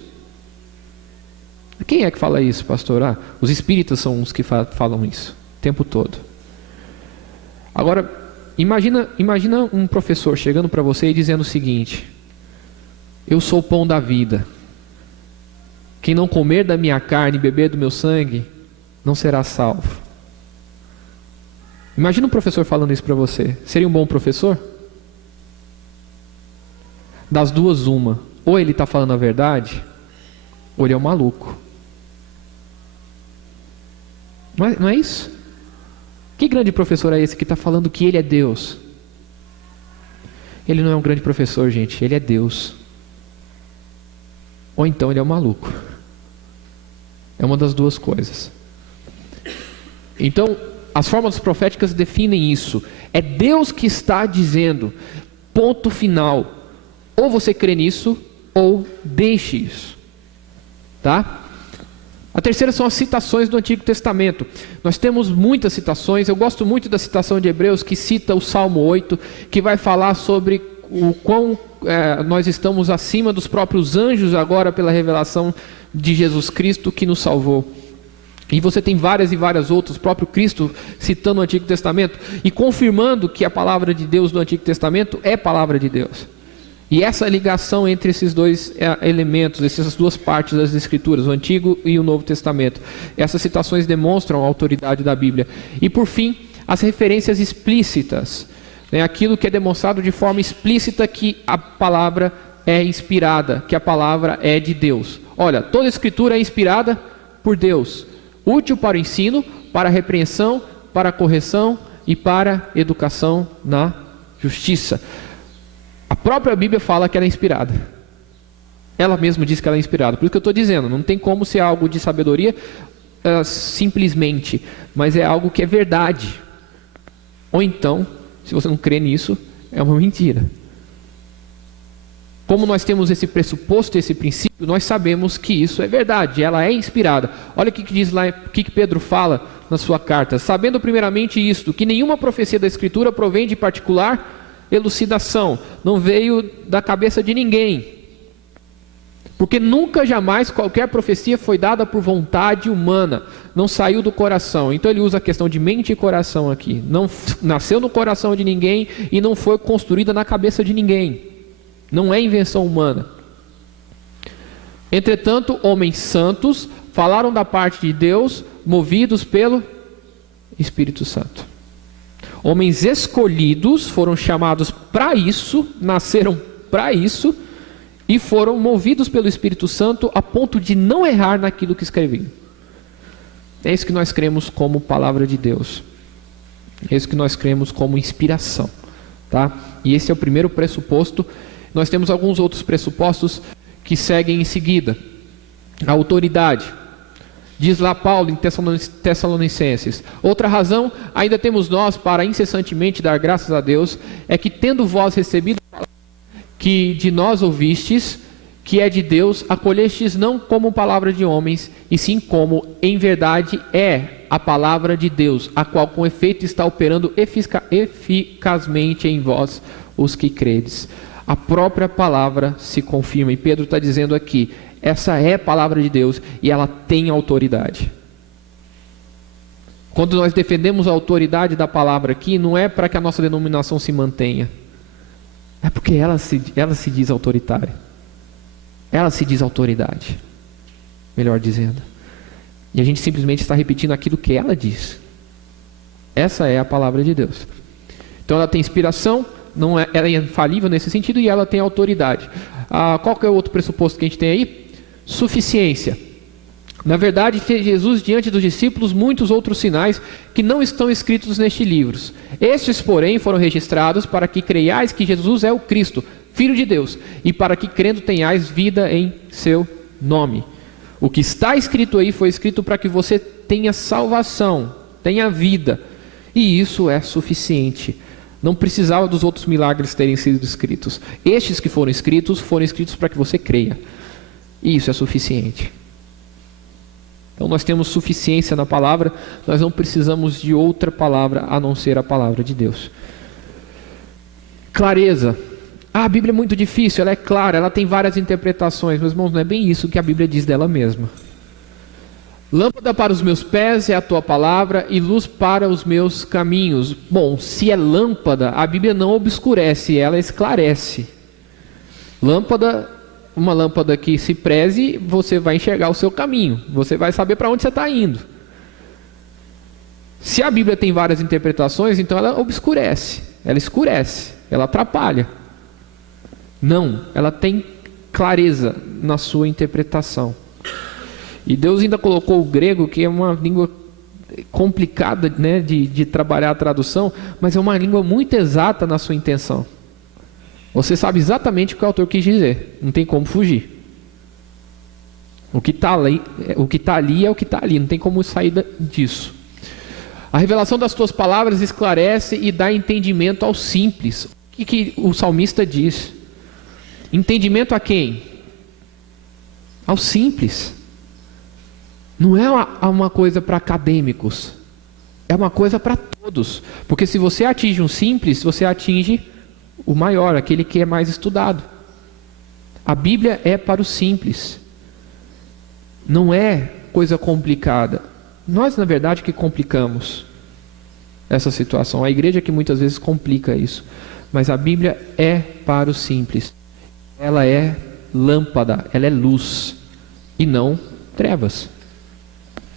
Quem é que fala isso, pastor? Os espíritas são os que falam isso o tempo todo. Agora, imagina um professor chegando para você e dizendo o seguinte: eu sou o pão da vida. Quem não comer da minha carne e beber do meu sangue, não será salvo. Imagina um professor falando isso para você. Seria um bom professor? Das duas, uma. Ou ele está falando a verdade, ou ele é um maluco. Não é isso? Que grande professor é esse que está falando que ele é Deus? Ele não é um grande professor, gente. Ele é Deus. Ou então ele é um maluco. É uma das duas coisas. Então, As fórmulas proféticas definem isso. É Deus que está dizendo, ponto final. Ou você crê nisso, ou deixe isso. Tá? A terceira são as citações do Antigo Testamento. Nós temos muitas citações. Eu gosto muito da citação de Hebreus, que cita o Salmo 8, que vai falar sobre o quão nós estamos acima dos próprios anjos agora pela revelação de Jesus Cristo que nos salvou. E você tem várias e várias outras, o próprio Cristo citando o Antigo Testamento e confirmando que a palavra de Deus do Antigo Testamento é palavra de Deus. E essa ligação entre esses dois elementos, essas duas partes das Escrituras, o Antigo e o Novo Testamento, essas citações demonstram a autoridade da Bíblia. E por fim, as referências explícitas, aquilo que é demonstrado de forma explícita que a palavra é inspirada, que a palavra é de Deus. Olha, toda a Escritura é inspirada por Deus, útil para o ensino, para a repreensão, para a correção e para a educação na justiça. A própria Bíblia fala que ela é inspirada. Ela mesma diz que ela é inspirada. Por isso que eu estou dizendo, não tem como ser algo de sabedoria simplesmente, mas é algo que é verdade. Ou então, se você não crê nisso, é uma mentira. Como nós temos esse pressuposto, esse princípio, nós sabemos que isso é verdade, ela é inspirada. Olha o que diz lá, o que Pedro fala na sua carta. Sabendo primeiramente isto, que nenhuma profecia da Escritura provém de particular elucidação, não veio da cabeça de ninguém. Porque nunca jamais qualquer profecia foi dada por vontade humana, não saiu do coração. Então ele usa a questão de mente e coração aqui. Não nasceu no coração de ninguém e não foi construída na cabeça de ninguém. Não é invenção humana. Entretanto, homens santos falaram da parte de Deus, movidos pelo Espírito Santo. Homens escolhidos foram chamados para isso, nasceram para isso, e foram movidos pelo Espírito Santo a ponto de não errar naquilo que escreviam. É isso que nós cremos como palavra de Deus. É isso que nós cremos como inspiração. Tá? E esse é o primeiro pressuposto. Nós temos alguns outros pressupostos que seguem em seguida. A autoridade. Diz lá Paulo em Tessalonicenses: outra razão, ainda temos nós para incessantemente dar graças a Deus, é que tendo vós recebido que de nós ouvistes, que é de Deus, acolhestes não como palavra de homens, e sim como em verdade é a palavra de Deus, a qual com efeito está operando eficazmente em vós os que credes. A própria palavra se confirma, e Pedro está dizendo aqui, essa é a palavra de Deus e ela tem autoridade. Quando nós defendemos a autoridade da palavra aqui, não é para que a nossa denominação se mantenha, é porque ela se diz autoritária. Ela se diz autoridade, melhor dizendo. E a gente simplesmente está repetindo aquilo que ela diz. Essa é a palavra de Deus. Então ela tem inspiração, ela é infalível nesse sentido e ela tem autoridade. Qual que é o outro pressuposto que a gente tem aí? Suficiência. Na verdade, fez Jesus diante dos discípulos muitos outros sinais que não estão escritos neste livro. Estes, porém, foram registrados para que creiais que Jesus é o Cristo, Filho de Deus, e para que crendo tenhais vida em seu nome. O que está escrito aí foi escrito para que você tenha salvação, tenha vida, e isso é suficiente. Não precisava dos outros milagres terem sido escritos. Estes que foram escritos para que você creia. E isso é suficiente. Então nós temos suficiência na palavra, nós não precisamos de outra palavra a não ser a palavra de Deus. Clareza. A Bíblia é muito difícil, ela é clara, ela tem várias interpretações. Meus irmãos, não é bem isso que a Bíblia diz dela mesma. Lâmpada para os meus pés é a tua palavra e luz para os meus caminhos. Bom, se é lâmpada, a Bíblia não obscurece, ela esclarece. Lâmpada, uma lâmpada que se preze, você vai enxergar o seu caminho, você vai saber para onde você está indo. Se a Bíblia tem várias interpretações, então ela obscurece, ela escurece, ela atrapalha. Não, ela tem clareza na sua interpretação. E Deus ainda colocou o grego, que é uma língua complicada, né, de trabalhar a tradução, mas é uma língua muito exata na sua intenção. Você sabe exatamente o que o autor quis dizer, não tem como fugir. O que está ali é o que está ali, não tem como sair disso. A revelação das tuas palavras esclarece e dá entendimento ao simples. O que o salmista diz? Entendimento a quem? Ao simples. Não é uma coisa para acadêmicos. É uma coisa para todos. Porque se você atinge um simples, você atinge o maior, aquele que é mais estudado. A Bíblia é para o simples. Não é coisa complicada. Nós, na verdade, que complicamos essa situação. A igreja que muitas vezes complica isso. Mas a Bíblia é para o simples. Ela é lâmpada, ela é luz e não trevas.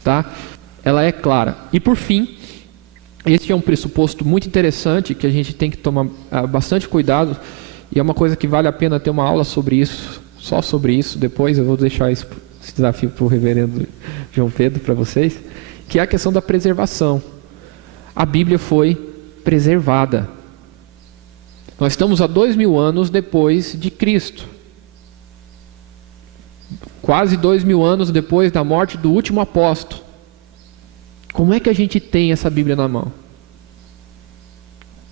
Tá? Ela é clara. E por fim, este é um pressuposto muito interessante que a gente tem que tomar bastante cuidado, e é uma coisa que vale a pena ter uma aula sobre isso, só sobre isso. Depois eu vou deixar esse desafio para o reverendo João Pedro, para vocês, que é a questão da preservação. A Bíblia foi preservada. Nós estamos há 2000 anos depois de Cristo. Quase 2000 anos depois da morte do último apóstolo. Como é que a gente tem essa Bíblia na mão?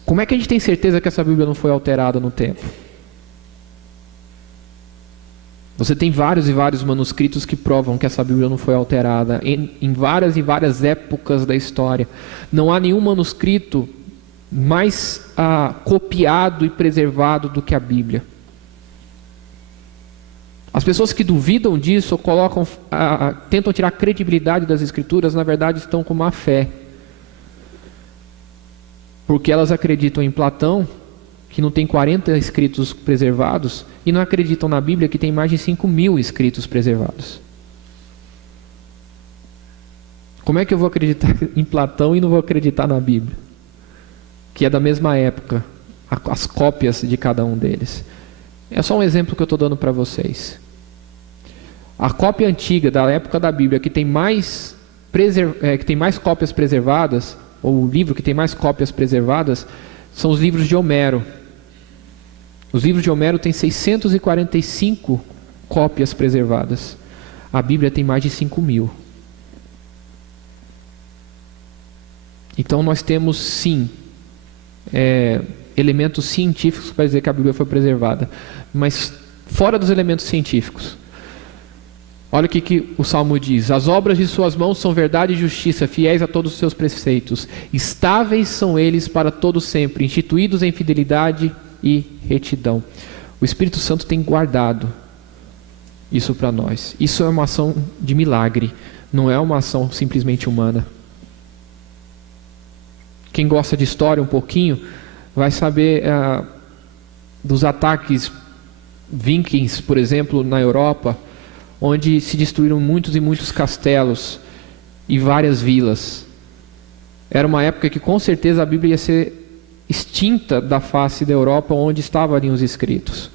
Como é que a gente tem certeza que essa Bíblia não foi alterada no tempo? Você tem vários e vários manuscritos que provam que essa Bíblia não foi alterada em várias e várias épocas da história. Não há nenhum manuscrito mais copiado e preservado do que a Bíblia. As pessoas que duvidam disso ou tentam tirar a credibilidade das Escrituras, na verdade estão com má fé. Porque elas acreditam em Platão, que não tem 40 escritos preservados, e não acreditam na Bíblia, que tem mais de 5.000 escritos preservados. Como é que eu vou acreditar em Platão e não vou acreditar na Bíblia? Que é da mesma época, as cópias de cada um deles. É só um exemplo que eu estou dando para vocês. A cópia antiga da época da Bíblia que tem mais cópias preservadas, ou o livro que tem mais cópias preservadas, são os livros de Homero. Os livros de Homero têm 645 cópias preservadas. A Bíblia tem mais de 5.000. Então nós temos sim elementos científicos para dizer que a Bíblia foi preservada. Mas fora dos elementos científicos, olha o que o Salmo diz: as obras de suas mãos são verdade e justiça, fiéis a todos os seus preceitos. Estáveis são eles para todo sempre, instituídos em fidelidade e retidão. O Espírito Santo tem guardado isso para nós. Isso é uma ação de milagre, não é uma ação simplesmente humana. Quem gosta de história um pouquinho vai saber dos ataques vikings, por exemplo, na Europa, onde se destruíram muitos e muitos castelos e várias vilas. Era uma época que com certeza a Bíblia ia ser extinta da face da Europa, onde estavam ali os escritos.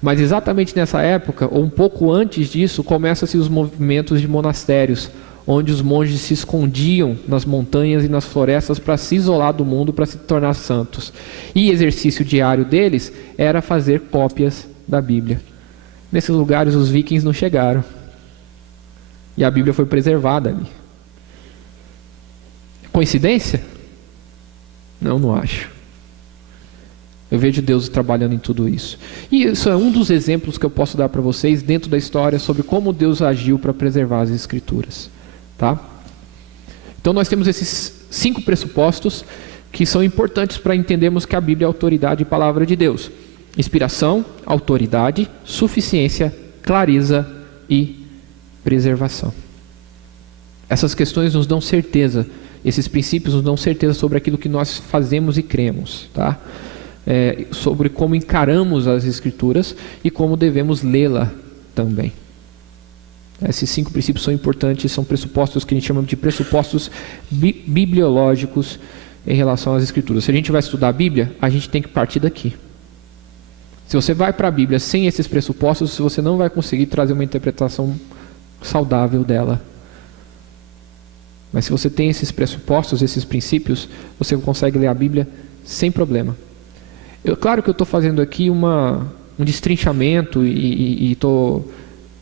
Mas exatamente nessa época, ou um pouco antes disso, começam-se os movimentos de monastérios, onde os monges se escondiam nas montanhas e nas florestas para se isolar do mundo, para se tornar santos. E exercício diário deles era fazer cópias da Bíblia. Nesses lugares os vikings não chegaram. E a Bíblia foi preservada ali. Coincidência? Não acho. Eu vejo Deus trabalhando em tudo isso. E isso é um dos exemplos que eu posso dar para vocês dentro da história sobre como Deus agiu para preservar as Escrituras. Tá? Então nós temos esses 5 pressupostos que são importantes para entendermos que a Bíblia é autoridade e palavra de Deus. Inspiração, autoridade, suficiência, clareza e preservação. Essas questões nos dão certeza, esses princípios nos dão certeza sobre aquilo que nós fazemos e cremos, tá? Sobre como encaramos as Escrituras e como devemos lê-la também. Esses 5 princípios são importantes, são pressupostos que a gente chama de pressupostos bibliológicos em relação às Escrituras. Se a gente vai estudar a Bíblia, a gente tem que partir daqui. Se você vai para a Bíblia sem esses pressupostos, você não vai conseguir trazer uma interpretação saudável dela. Mas se você tem esses pressupostos, esses princípios, você consegue ler a Bíblia sem problema. Claro que eu estou fazendo aqui um destrinchamento e estou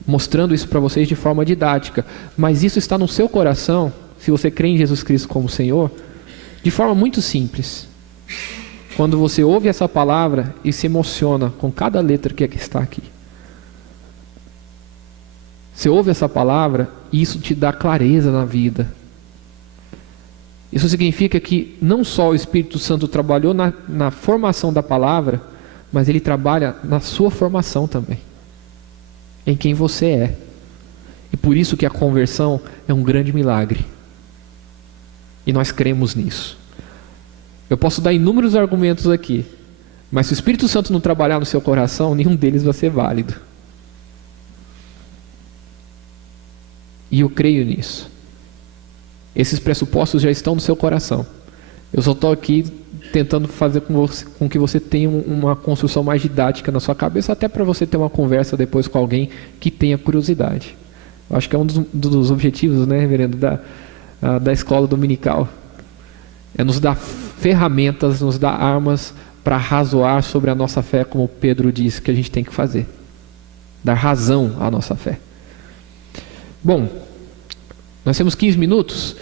mostrando isso para vocês de forma didática, mas isso está no seu coração, se você crê em Jesus Cristo como Senhor, de forma muito simples. Quando você ouve essa palavra e se emociona com cada letra que está aqui. Você ouve essa palavra e isso te dá clareza na vida. Isso significa que não só o Espírito Santo trabalhou na formação da palavra, mas ele trabalha na sua formação também. Em quem você é. E por isso que a conversão é um grande milagre. E nós cremos nisso. Eu posso dar inúmeros argumentos aqui, mas se o Espírito Santo não trabalhar no seu coração, nenhum deles vai ser válido. E eu creio nisso. Esses pressupostos já estão no seu coração. Eu só estou aqui tentando fazer com que você tenha uma construção mais didática na sua cabeça, até para você ter uma conversa depois com alguém que tenha curiosidade. Eu acho que é um dos objetivos, né, reverendo, da escola dominical. É nos dar ferramentas, nos dar armas para razoar sobre a nossa fé, como Pedro disse que a gente tem que fazer. Dar razão à nossa fé. Bom, nós temos 15 minutos.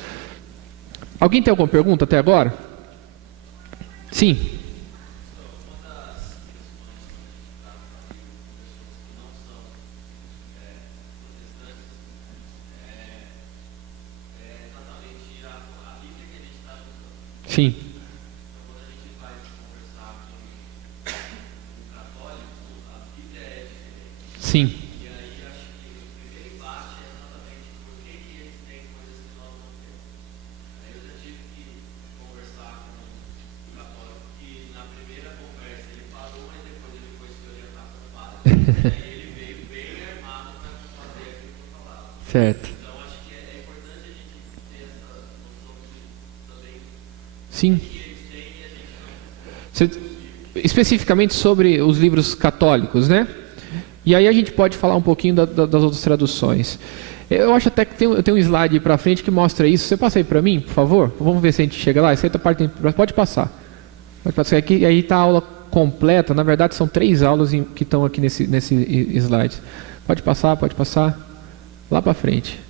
Alguém tem alguma pergunta até agora? Sim. Sim. Sim. E aí acho que o primeiro embate é exatamente por que eles têm coisas que nós não temos. Aí eu já tive que conversar com um católico que na primeira conversa ele falou, mas depois ele foi se orientar com o padre. E aí ele veio bem armado para fazer aquilo que eu falava. Certo. Então acho que é importante a gente ter essa noção de também Sim. que eles têm e a gente não. Especificamente sobre os livros católicos, né? E aí a gente pode falar um pouquinho das outras traduções. Eu acho até que tem um slide para frente que mostra isso. Você passa aí para mim, por favor? Vamos ver se a gente chega lá. Essa parte pode passar. Pode passar aqui. Aí está a aula completa. Na verdade, são 3 aulas que estão aqui nesse slide. Pode passar, pode passar. Lá para frente.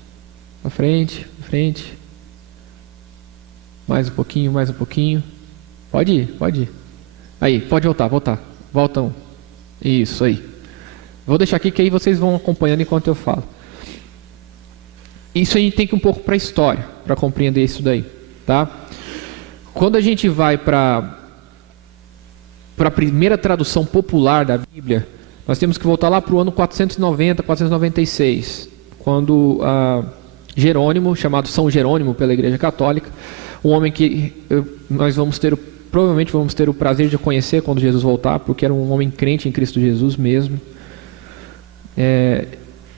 Para frente, para frente. Mais um pouquinho, mais um pouquinho. Pode ir, pode ir. Aí, pode voltar. Volta um. Isso aí. Vou deixar aqui que aí vocês vão acompanhando enquanto eu falo. Isso a gente tem que ir um pouco para a história, para compreender isso daí, tá? Quando a gente vai para a primeira tradução popular da Bíblia, nós temos que voltar lá para o ano 490, 496, quando Jerônimo, chamado São Jerônimo pela Igreja Católica, um homem que nós provavelmente vamos ter o prazer de conhecer quando Jesus voltar, porque era um homem crente em Cristo Jesus mesmo.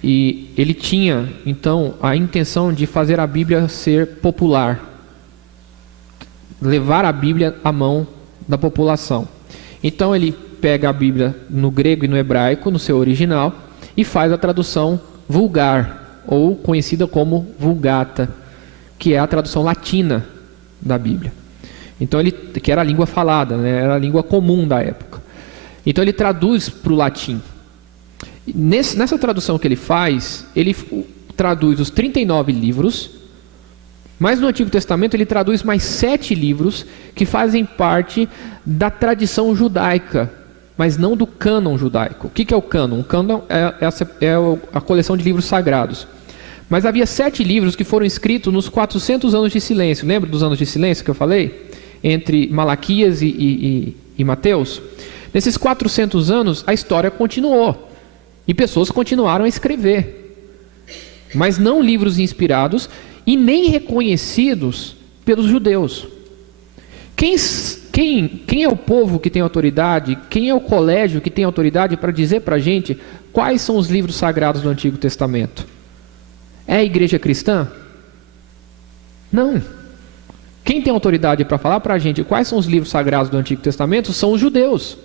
E ele tinha, então, a intenção de fazer a Bíblia ser popular, levar a Bíblia à mão da população. Então ele pega a Bíblia no grego e no hebraico, no seu original, e faz a tradução vulgar, ou conhecida como Vulgata, que é a tradução latina da Bíblia. Então que era a língua falada, né? Era a língua comum da época. Então ele traduz para o latim. Nessa tradução que ele faz, ele traduz os 39 livros, mas no Antigo Testamento ele traduz mais 7 livros que fazem parte da tradição judaica, mas não do cânon judaico. O que é o cânon? O cânon é a coleção de livros sagrados. Mas havia 7 livros que foram escritos nos 400 anos de silêncio. Lembra dos anos de silêncio que eu falei? Entre Malaquias e Mateus? Nesses 400 anos, a história continuou. E pessoas continuaram a escrever, mas não livros inspirados e nem reconhecidos pelos judeus. Quem é o povo que tem autoridade? Quem é o colégio que tem autoridade para dizer para a gente quais são os livros sagrados do Antigo Testamento? É a igreja cristã? Não. Quem tem autoridade para falar para a gente quais são os livros sagrados do Antigo Testamento são os judeus.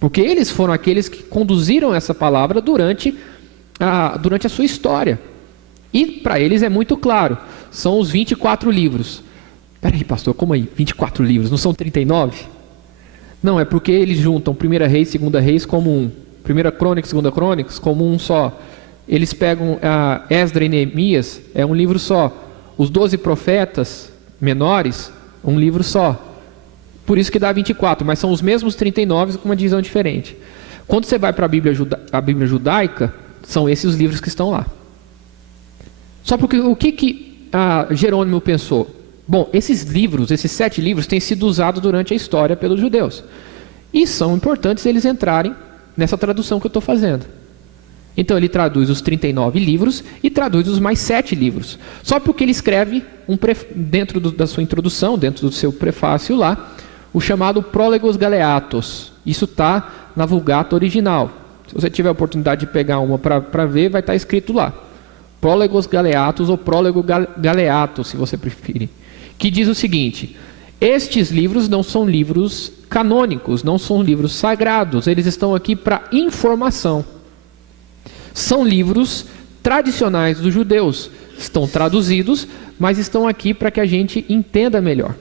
Porque eles foram aqueles que conduziram essa palavra durante a sua história. E para eles é muito claro, são os 24 livros. Espera aí, pastor, como aí? 24 livros, não são 39? Não, é porque eles juntam 1 Reis, 2 Reis como um. 1 Crônicas, 2 Crônicas como um só. Eles pegam Esdra e Neemias, é um livro só. Os 12 profetas menores um livro só. Por isso que dá 24, mas são os mesmos 39 com uma divisão diferente. Quando você vai para a Bíblia judaica, são esses os livros que estão lá. Só porque o que Jerônimo pensou? Bom, esses livros, esses 7 livros, têm sido usados durante a história pelos judeus. E são importantes eles entrarem nessa tradução que eu estou fazendo. Então ele traduz os 39 livros e traduz os mais 7 livros. Só porque ele escreve, dentro da sua introdução, dentro do seu prefácio lá, o chamado Prólegos Galeatos. Isso está na Vulgata original. Se você tiver a oportunidade de pegar uma para ver, vai estar escrito lá. Prólegos Galeatos ou Prólogo Galeato, se você preferir. Que diz o seguinte: estes livros não são livros canônicos, não são livros sagrados. Eles estão aqui para informação. São livros tradicionais dos judeus. Estão traduzidos, mas estão aqui para que a gente entenda melhor.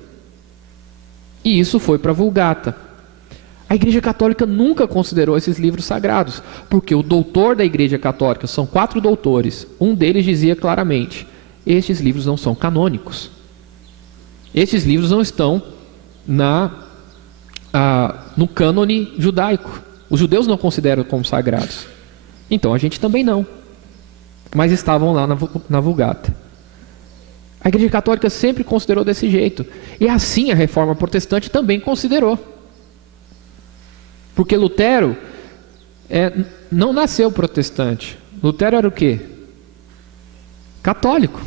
E isso foi para a Vulgata. A Igreja Católica nunca considerou esses livros sagrados, porque o doutor da Igreja Católica, são 4 doutores, um deles dizia claramente: estes livros não são canônicos. Estes livros não estão no cânone judaico. Os judeus não consideram como sagrados. Então a gente também não. Mas estavam lá na Vulgata. A Igreja Católica sempre considerou desse jeito. E assim a Reforma Protestante também considerou. Porque Lutero não nasceu protestante. Lutero era o quê? Católico.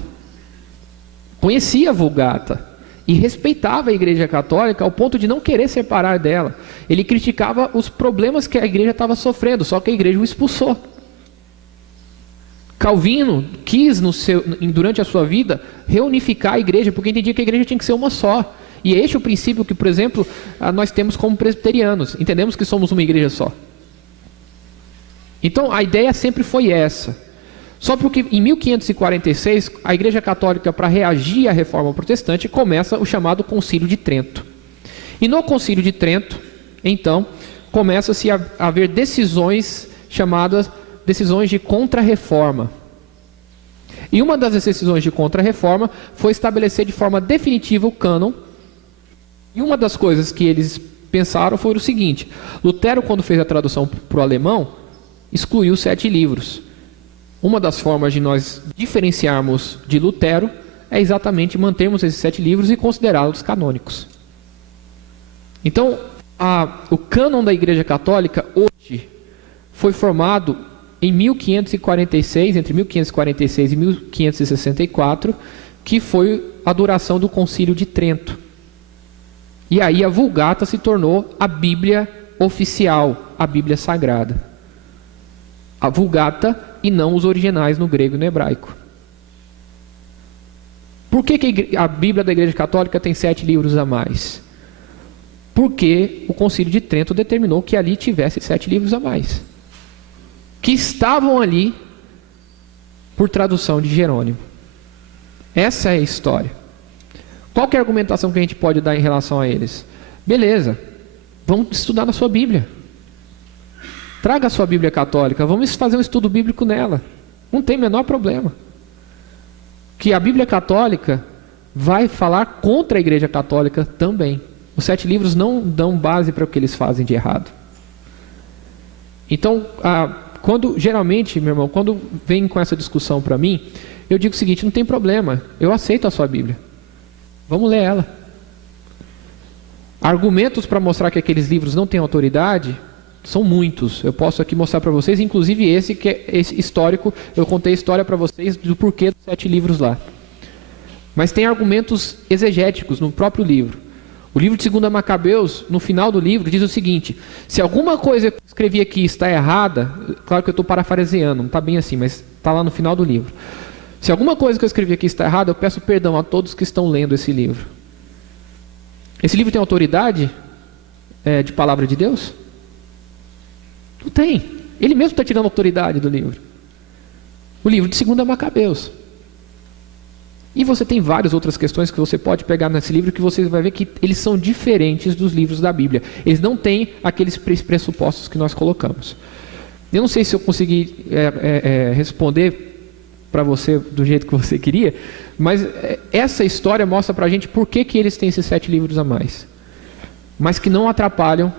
Conhecia a Vulgata. E respeitava a Igreja Católica ao ponto de não querer separar dela. Ele criticava os problemas que a Igreja estava sofrendo, só que a Igreja o expulsou. Calvino quis, durante a sua vida, reunificar a Igreja, porque entendia que a Igreja tinha que ser uma só. E este é o princípio que, por exemplo, nós temos como presbiterianos. Entendemos que somos uma igreja só. Então, a ideia sempre foi essa. Só porque em 1546, a Igreja Católica, para reagir à Reforma Protestante, começa o chamado Concílio de Trento. E no Concílio de Trento, então, começa-se a haver decisões chamadas decisões de contra-reforma. E uma das decisões de contra-reforma foi estabelecer de forma definitiva o cânon. E uma das coisas que eles pensaram foi o seguinte: Lutero, quando fez a tradução para o alemão, excluiu 7 livros. Uma das formas de nós diferenciarmos de Lutero é exatamente mantermos esses 7 livros e considerá-los canônicos. Então, o cânon da Igreja Católica hoje foi formado em 1546, entre 1546 e 1564, que foi a duração do Concílio de Trento. E aí a Vulgata se tornou a Bíblia oficial, a Bíblia Sagrada. A Vulgata e não os originais no grego e no hebraico. Por que a Bíblia da Igreja Católica tem 7 livros a mais? Porque o Concílio de Trento determinou que ali tivesse 7 livros a mais, que estavam ali por tradução de Jerônimo. Essa é a história. Qual que é a argumentação que a gente pode dar em relação a eles? Beleza, vamos estudar na sua Bíblia. Traga a sua Bíblia católica, vamos fazer um estudo bíblico nela. Não tem o menor problema. Que a Bíblia católica vai falar contra a Igreja Católica também. Os 7 livros não dão base para o que eles fazem de errado. Então, geralmente, meu irmão, quando vem com essa discussão para mim, eu digo o seguinte: não tem problema, eu aceito a sua Bíblia. Vamos ler ela. Argumentos para mostrar que aqueles livros não têm autoridade são muitos. Eu posso aqui mostrar para vocês, inclusive esse que é esse histórico. Eu contei a história para vocês do porquê dos 7 livros lá. Mas tem argumentos exegéticos no próprio livro. O livro de 2 Macabeus, no final do livro, diz o seguinte: se alguma coisa que eu escrevi aqui está errada, claro que eu estou parafraseando, não está bem assim, mas está lá no final do livro. Se alguma coisa que eu escrevi aqui está errada, eu peço perdão a todos que estão lendo esse livro. Esse livro tem autoridade de palavra de Deus? Não tem. Ele mesmo está tirando a autoridade do livro. O livro de 2 Macabeus. E você tem várias outras questões que você pode pegar nesse livro, que você vai ver que eles são diferentes dos livros da Bíblia. Eles não têm aqueles pressupostos que nós colocamos. Eu não sei se eu consegui responder para você do jeito que você queria, mas essa história mostra para a gente por que eles têm esses 7 livros a mais, mas que não atrapalham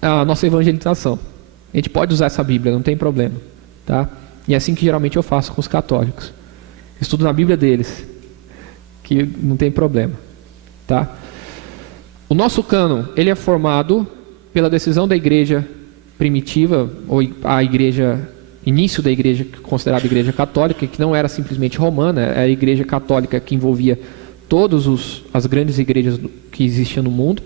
a nossa evangelização. A gente pode usar essa Bíblia, não tem problema, tá? E é assim que geralmente eu faço com os católicos. Estudo na Bíblia deles, que não tem problema, tá? O nosso cânon, ele é formado pela decisão da igreja primitiva, ou a igreja, início da igreja considerada igreja católica, que não era simplesmente romana, era a igreja católica que envolvia todas as grandes igrejas que existiam no mundo.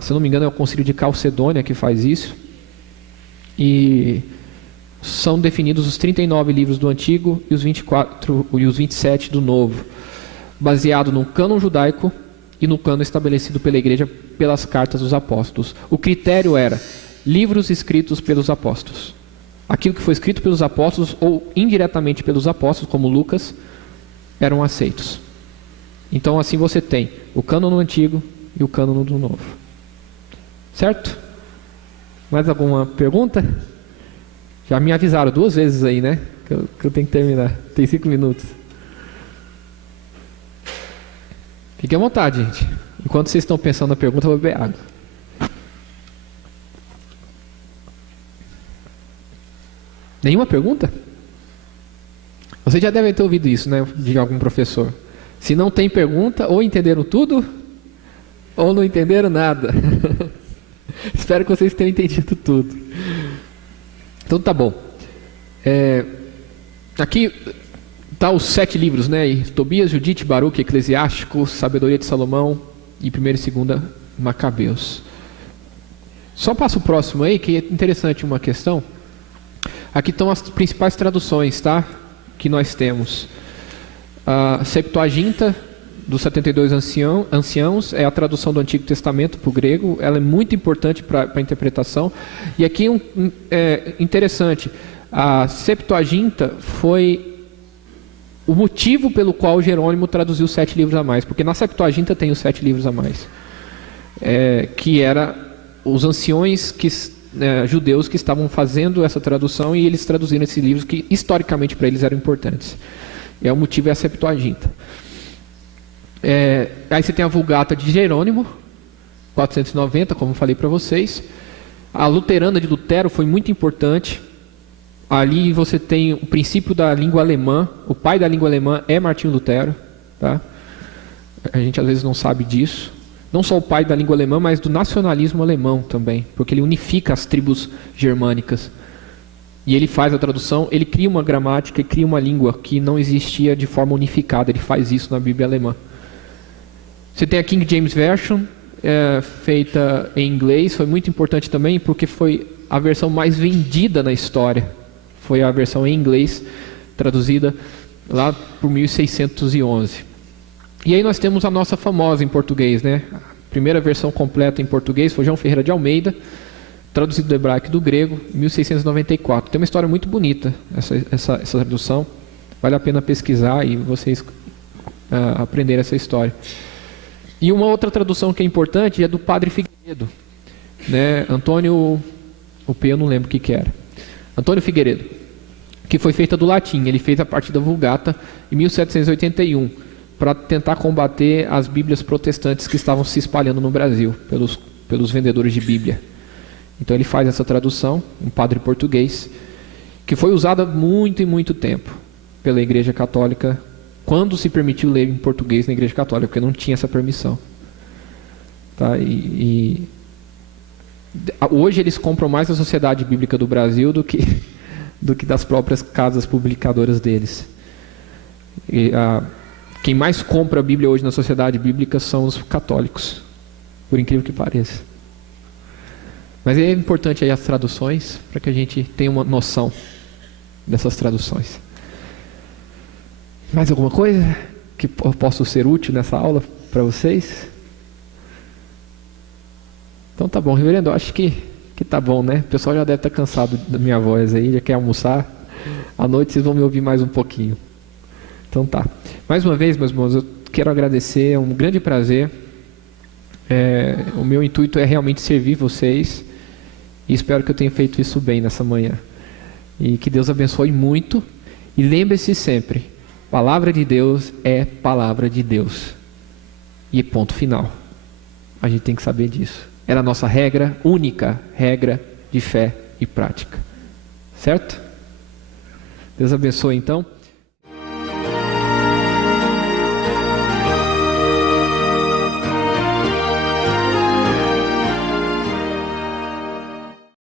Se eu não me engano é o Concílio de Calcedônia que faz isso. E são definidos os 39 livros do Antigo e os 24 e os 27 do Novo, baseado no cânon judaico e no cânon estabelecido pela igreja pelas cartas dos apóstolos. O critério era livros escritos pelos apóstolos. Aquilo que foi escrito pelos apóstolos ou indiretamente pelos apóstolos, como Lucas, eram aceitos. Então assim você tem o cânon do Antigo e o cânon do Novo. Certo? Mais alguma pergunta? Já me avisaram 2 vezes aí, né? Que eu tenho que terminar. Tem 5 minutos. Fique à vontade, gente. Enquanto vocês estão pensando na pergunta, eu vou beber água. Nenhuma pergunta? Vocês já devem ter ouvido isso, né? De algum professor. Se não tem pergunta, ou entenderam tudo, ou não entenderam nada. Espero que vocês tenham entendido tudo. Então tá bom. Aqui tá os 7 livros, né? Tobias, Judite, Baruque, Eclesiástico, Sabedoria de Salomão e 1ª e 2ª Macabeus. Só passa o próximo aí, que é interessante uma questão. Aqui estão as principais traduções, tá? Que nós temos. A Septuaginta dos 72 anciãos é a tradução do Antigo Testamento para o grego. Ela é muito importante para a interpretação. E aqui interessante, a Septuaginta foi o motivo pelo qual Jerônimo traduziu 7 livros a mais, porque na Septuaginta tem os 7 livros a mais, que era os anciões judeus que estavam fazendo essa tradução, e eles traduziram esses livros que historicamente para eles eram importantes. E o motivo é a Septuaginta. Aí você tem a Vulgata de Jerônimo, 490, como falei para vocês. A Luterana de Lutero foi muito importante. Ali você tem o princípio da língua alemã. O pai da língua alemã é Martinho Lutero, tá? A gente às vezes não sabe disso. Não só o pai da língua alemã, mas do nacionalismo alemão também, porque ele unifica as tribos germânicas. E ele faz a tradução, ele cria uma gramática e cria uma língua que não existia de forma unificada. Ele faz isso na Bíblia alemã. Você tem a King James Version, feita em inglês, foi muito importante também, porque foi a versão mais vendida na história. Foi a versão em inglês, traduzida lá por 1611. E aí nós temos a nossa famosa em português, né? A primeira versão completa em português foi João Ferreira de Almeida, traduzido do hebraico e do grego, em 1694. Tem uma história muito bonita essa tradução. Vale a pena pesquisar e vocês aprenderem essa história. E uma outra tradução que é importante é do Padre Figueiredo, né? Antônio, eu não lembro o que era. Antônio Figueiredo, que foi feita do latim. Ele fez a partir da Vulgata em 1781, para tentar combater as Bíblias protestantes que estavam se espalhando no Brasil, pelos vendedores de Bíblia. Então ele faz essa tradução, um padre português, que foi usada muito e muito tempo pela Igreja Católica, quando se permitiu ler em português na Igreja Católica, porque não tinha essa permissão. Tá? Hoje eles compram mais a Sociedade Bíblica do Brasil do que das próprias casas publicadoras deles. Quem mais compra a Bíblia hoje na Sociedade Bíblica são os católicos, por incrível que pareça. Mas é importante aí as traduções, para que a gente tenha uma noção dessas traduções. Mais alguma coisa que eu possa ser útil nessa aula para vocês? Então tá bom, reverendo, acho que tá bom, né? O pessoal já deve estar cansado da minha voz aí, já quer almoçar. À noite vocês vão me ouvir mais um pouquinho. Então tá. Mais uma vez, meus irmãos, eu quero agradecer, é um grande prazer. O meu intuito é realmente servir vocês, e espero que eu tenha feito isso bem nessa manhã. E que Deus abençoe muito. E lembre-se sempre, palavra de Deus é palavra de Deus. E ponto final. A gente tem que saber disso. Era a nossa regra, única regra de fé e prática. Certo? Deus abençoe então.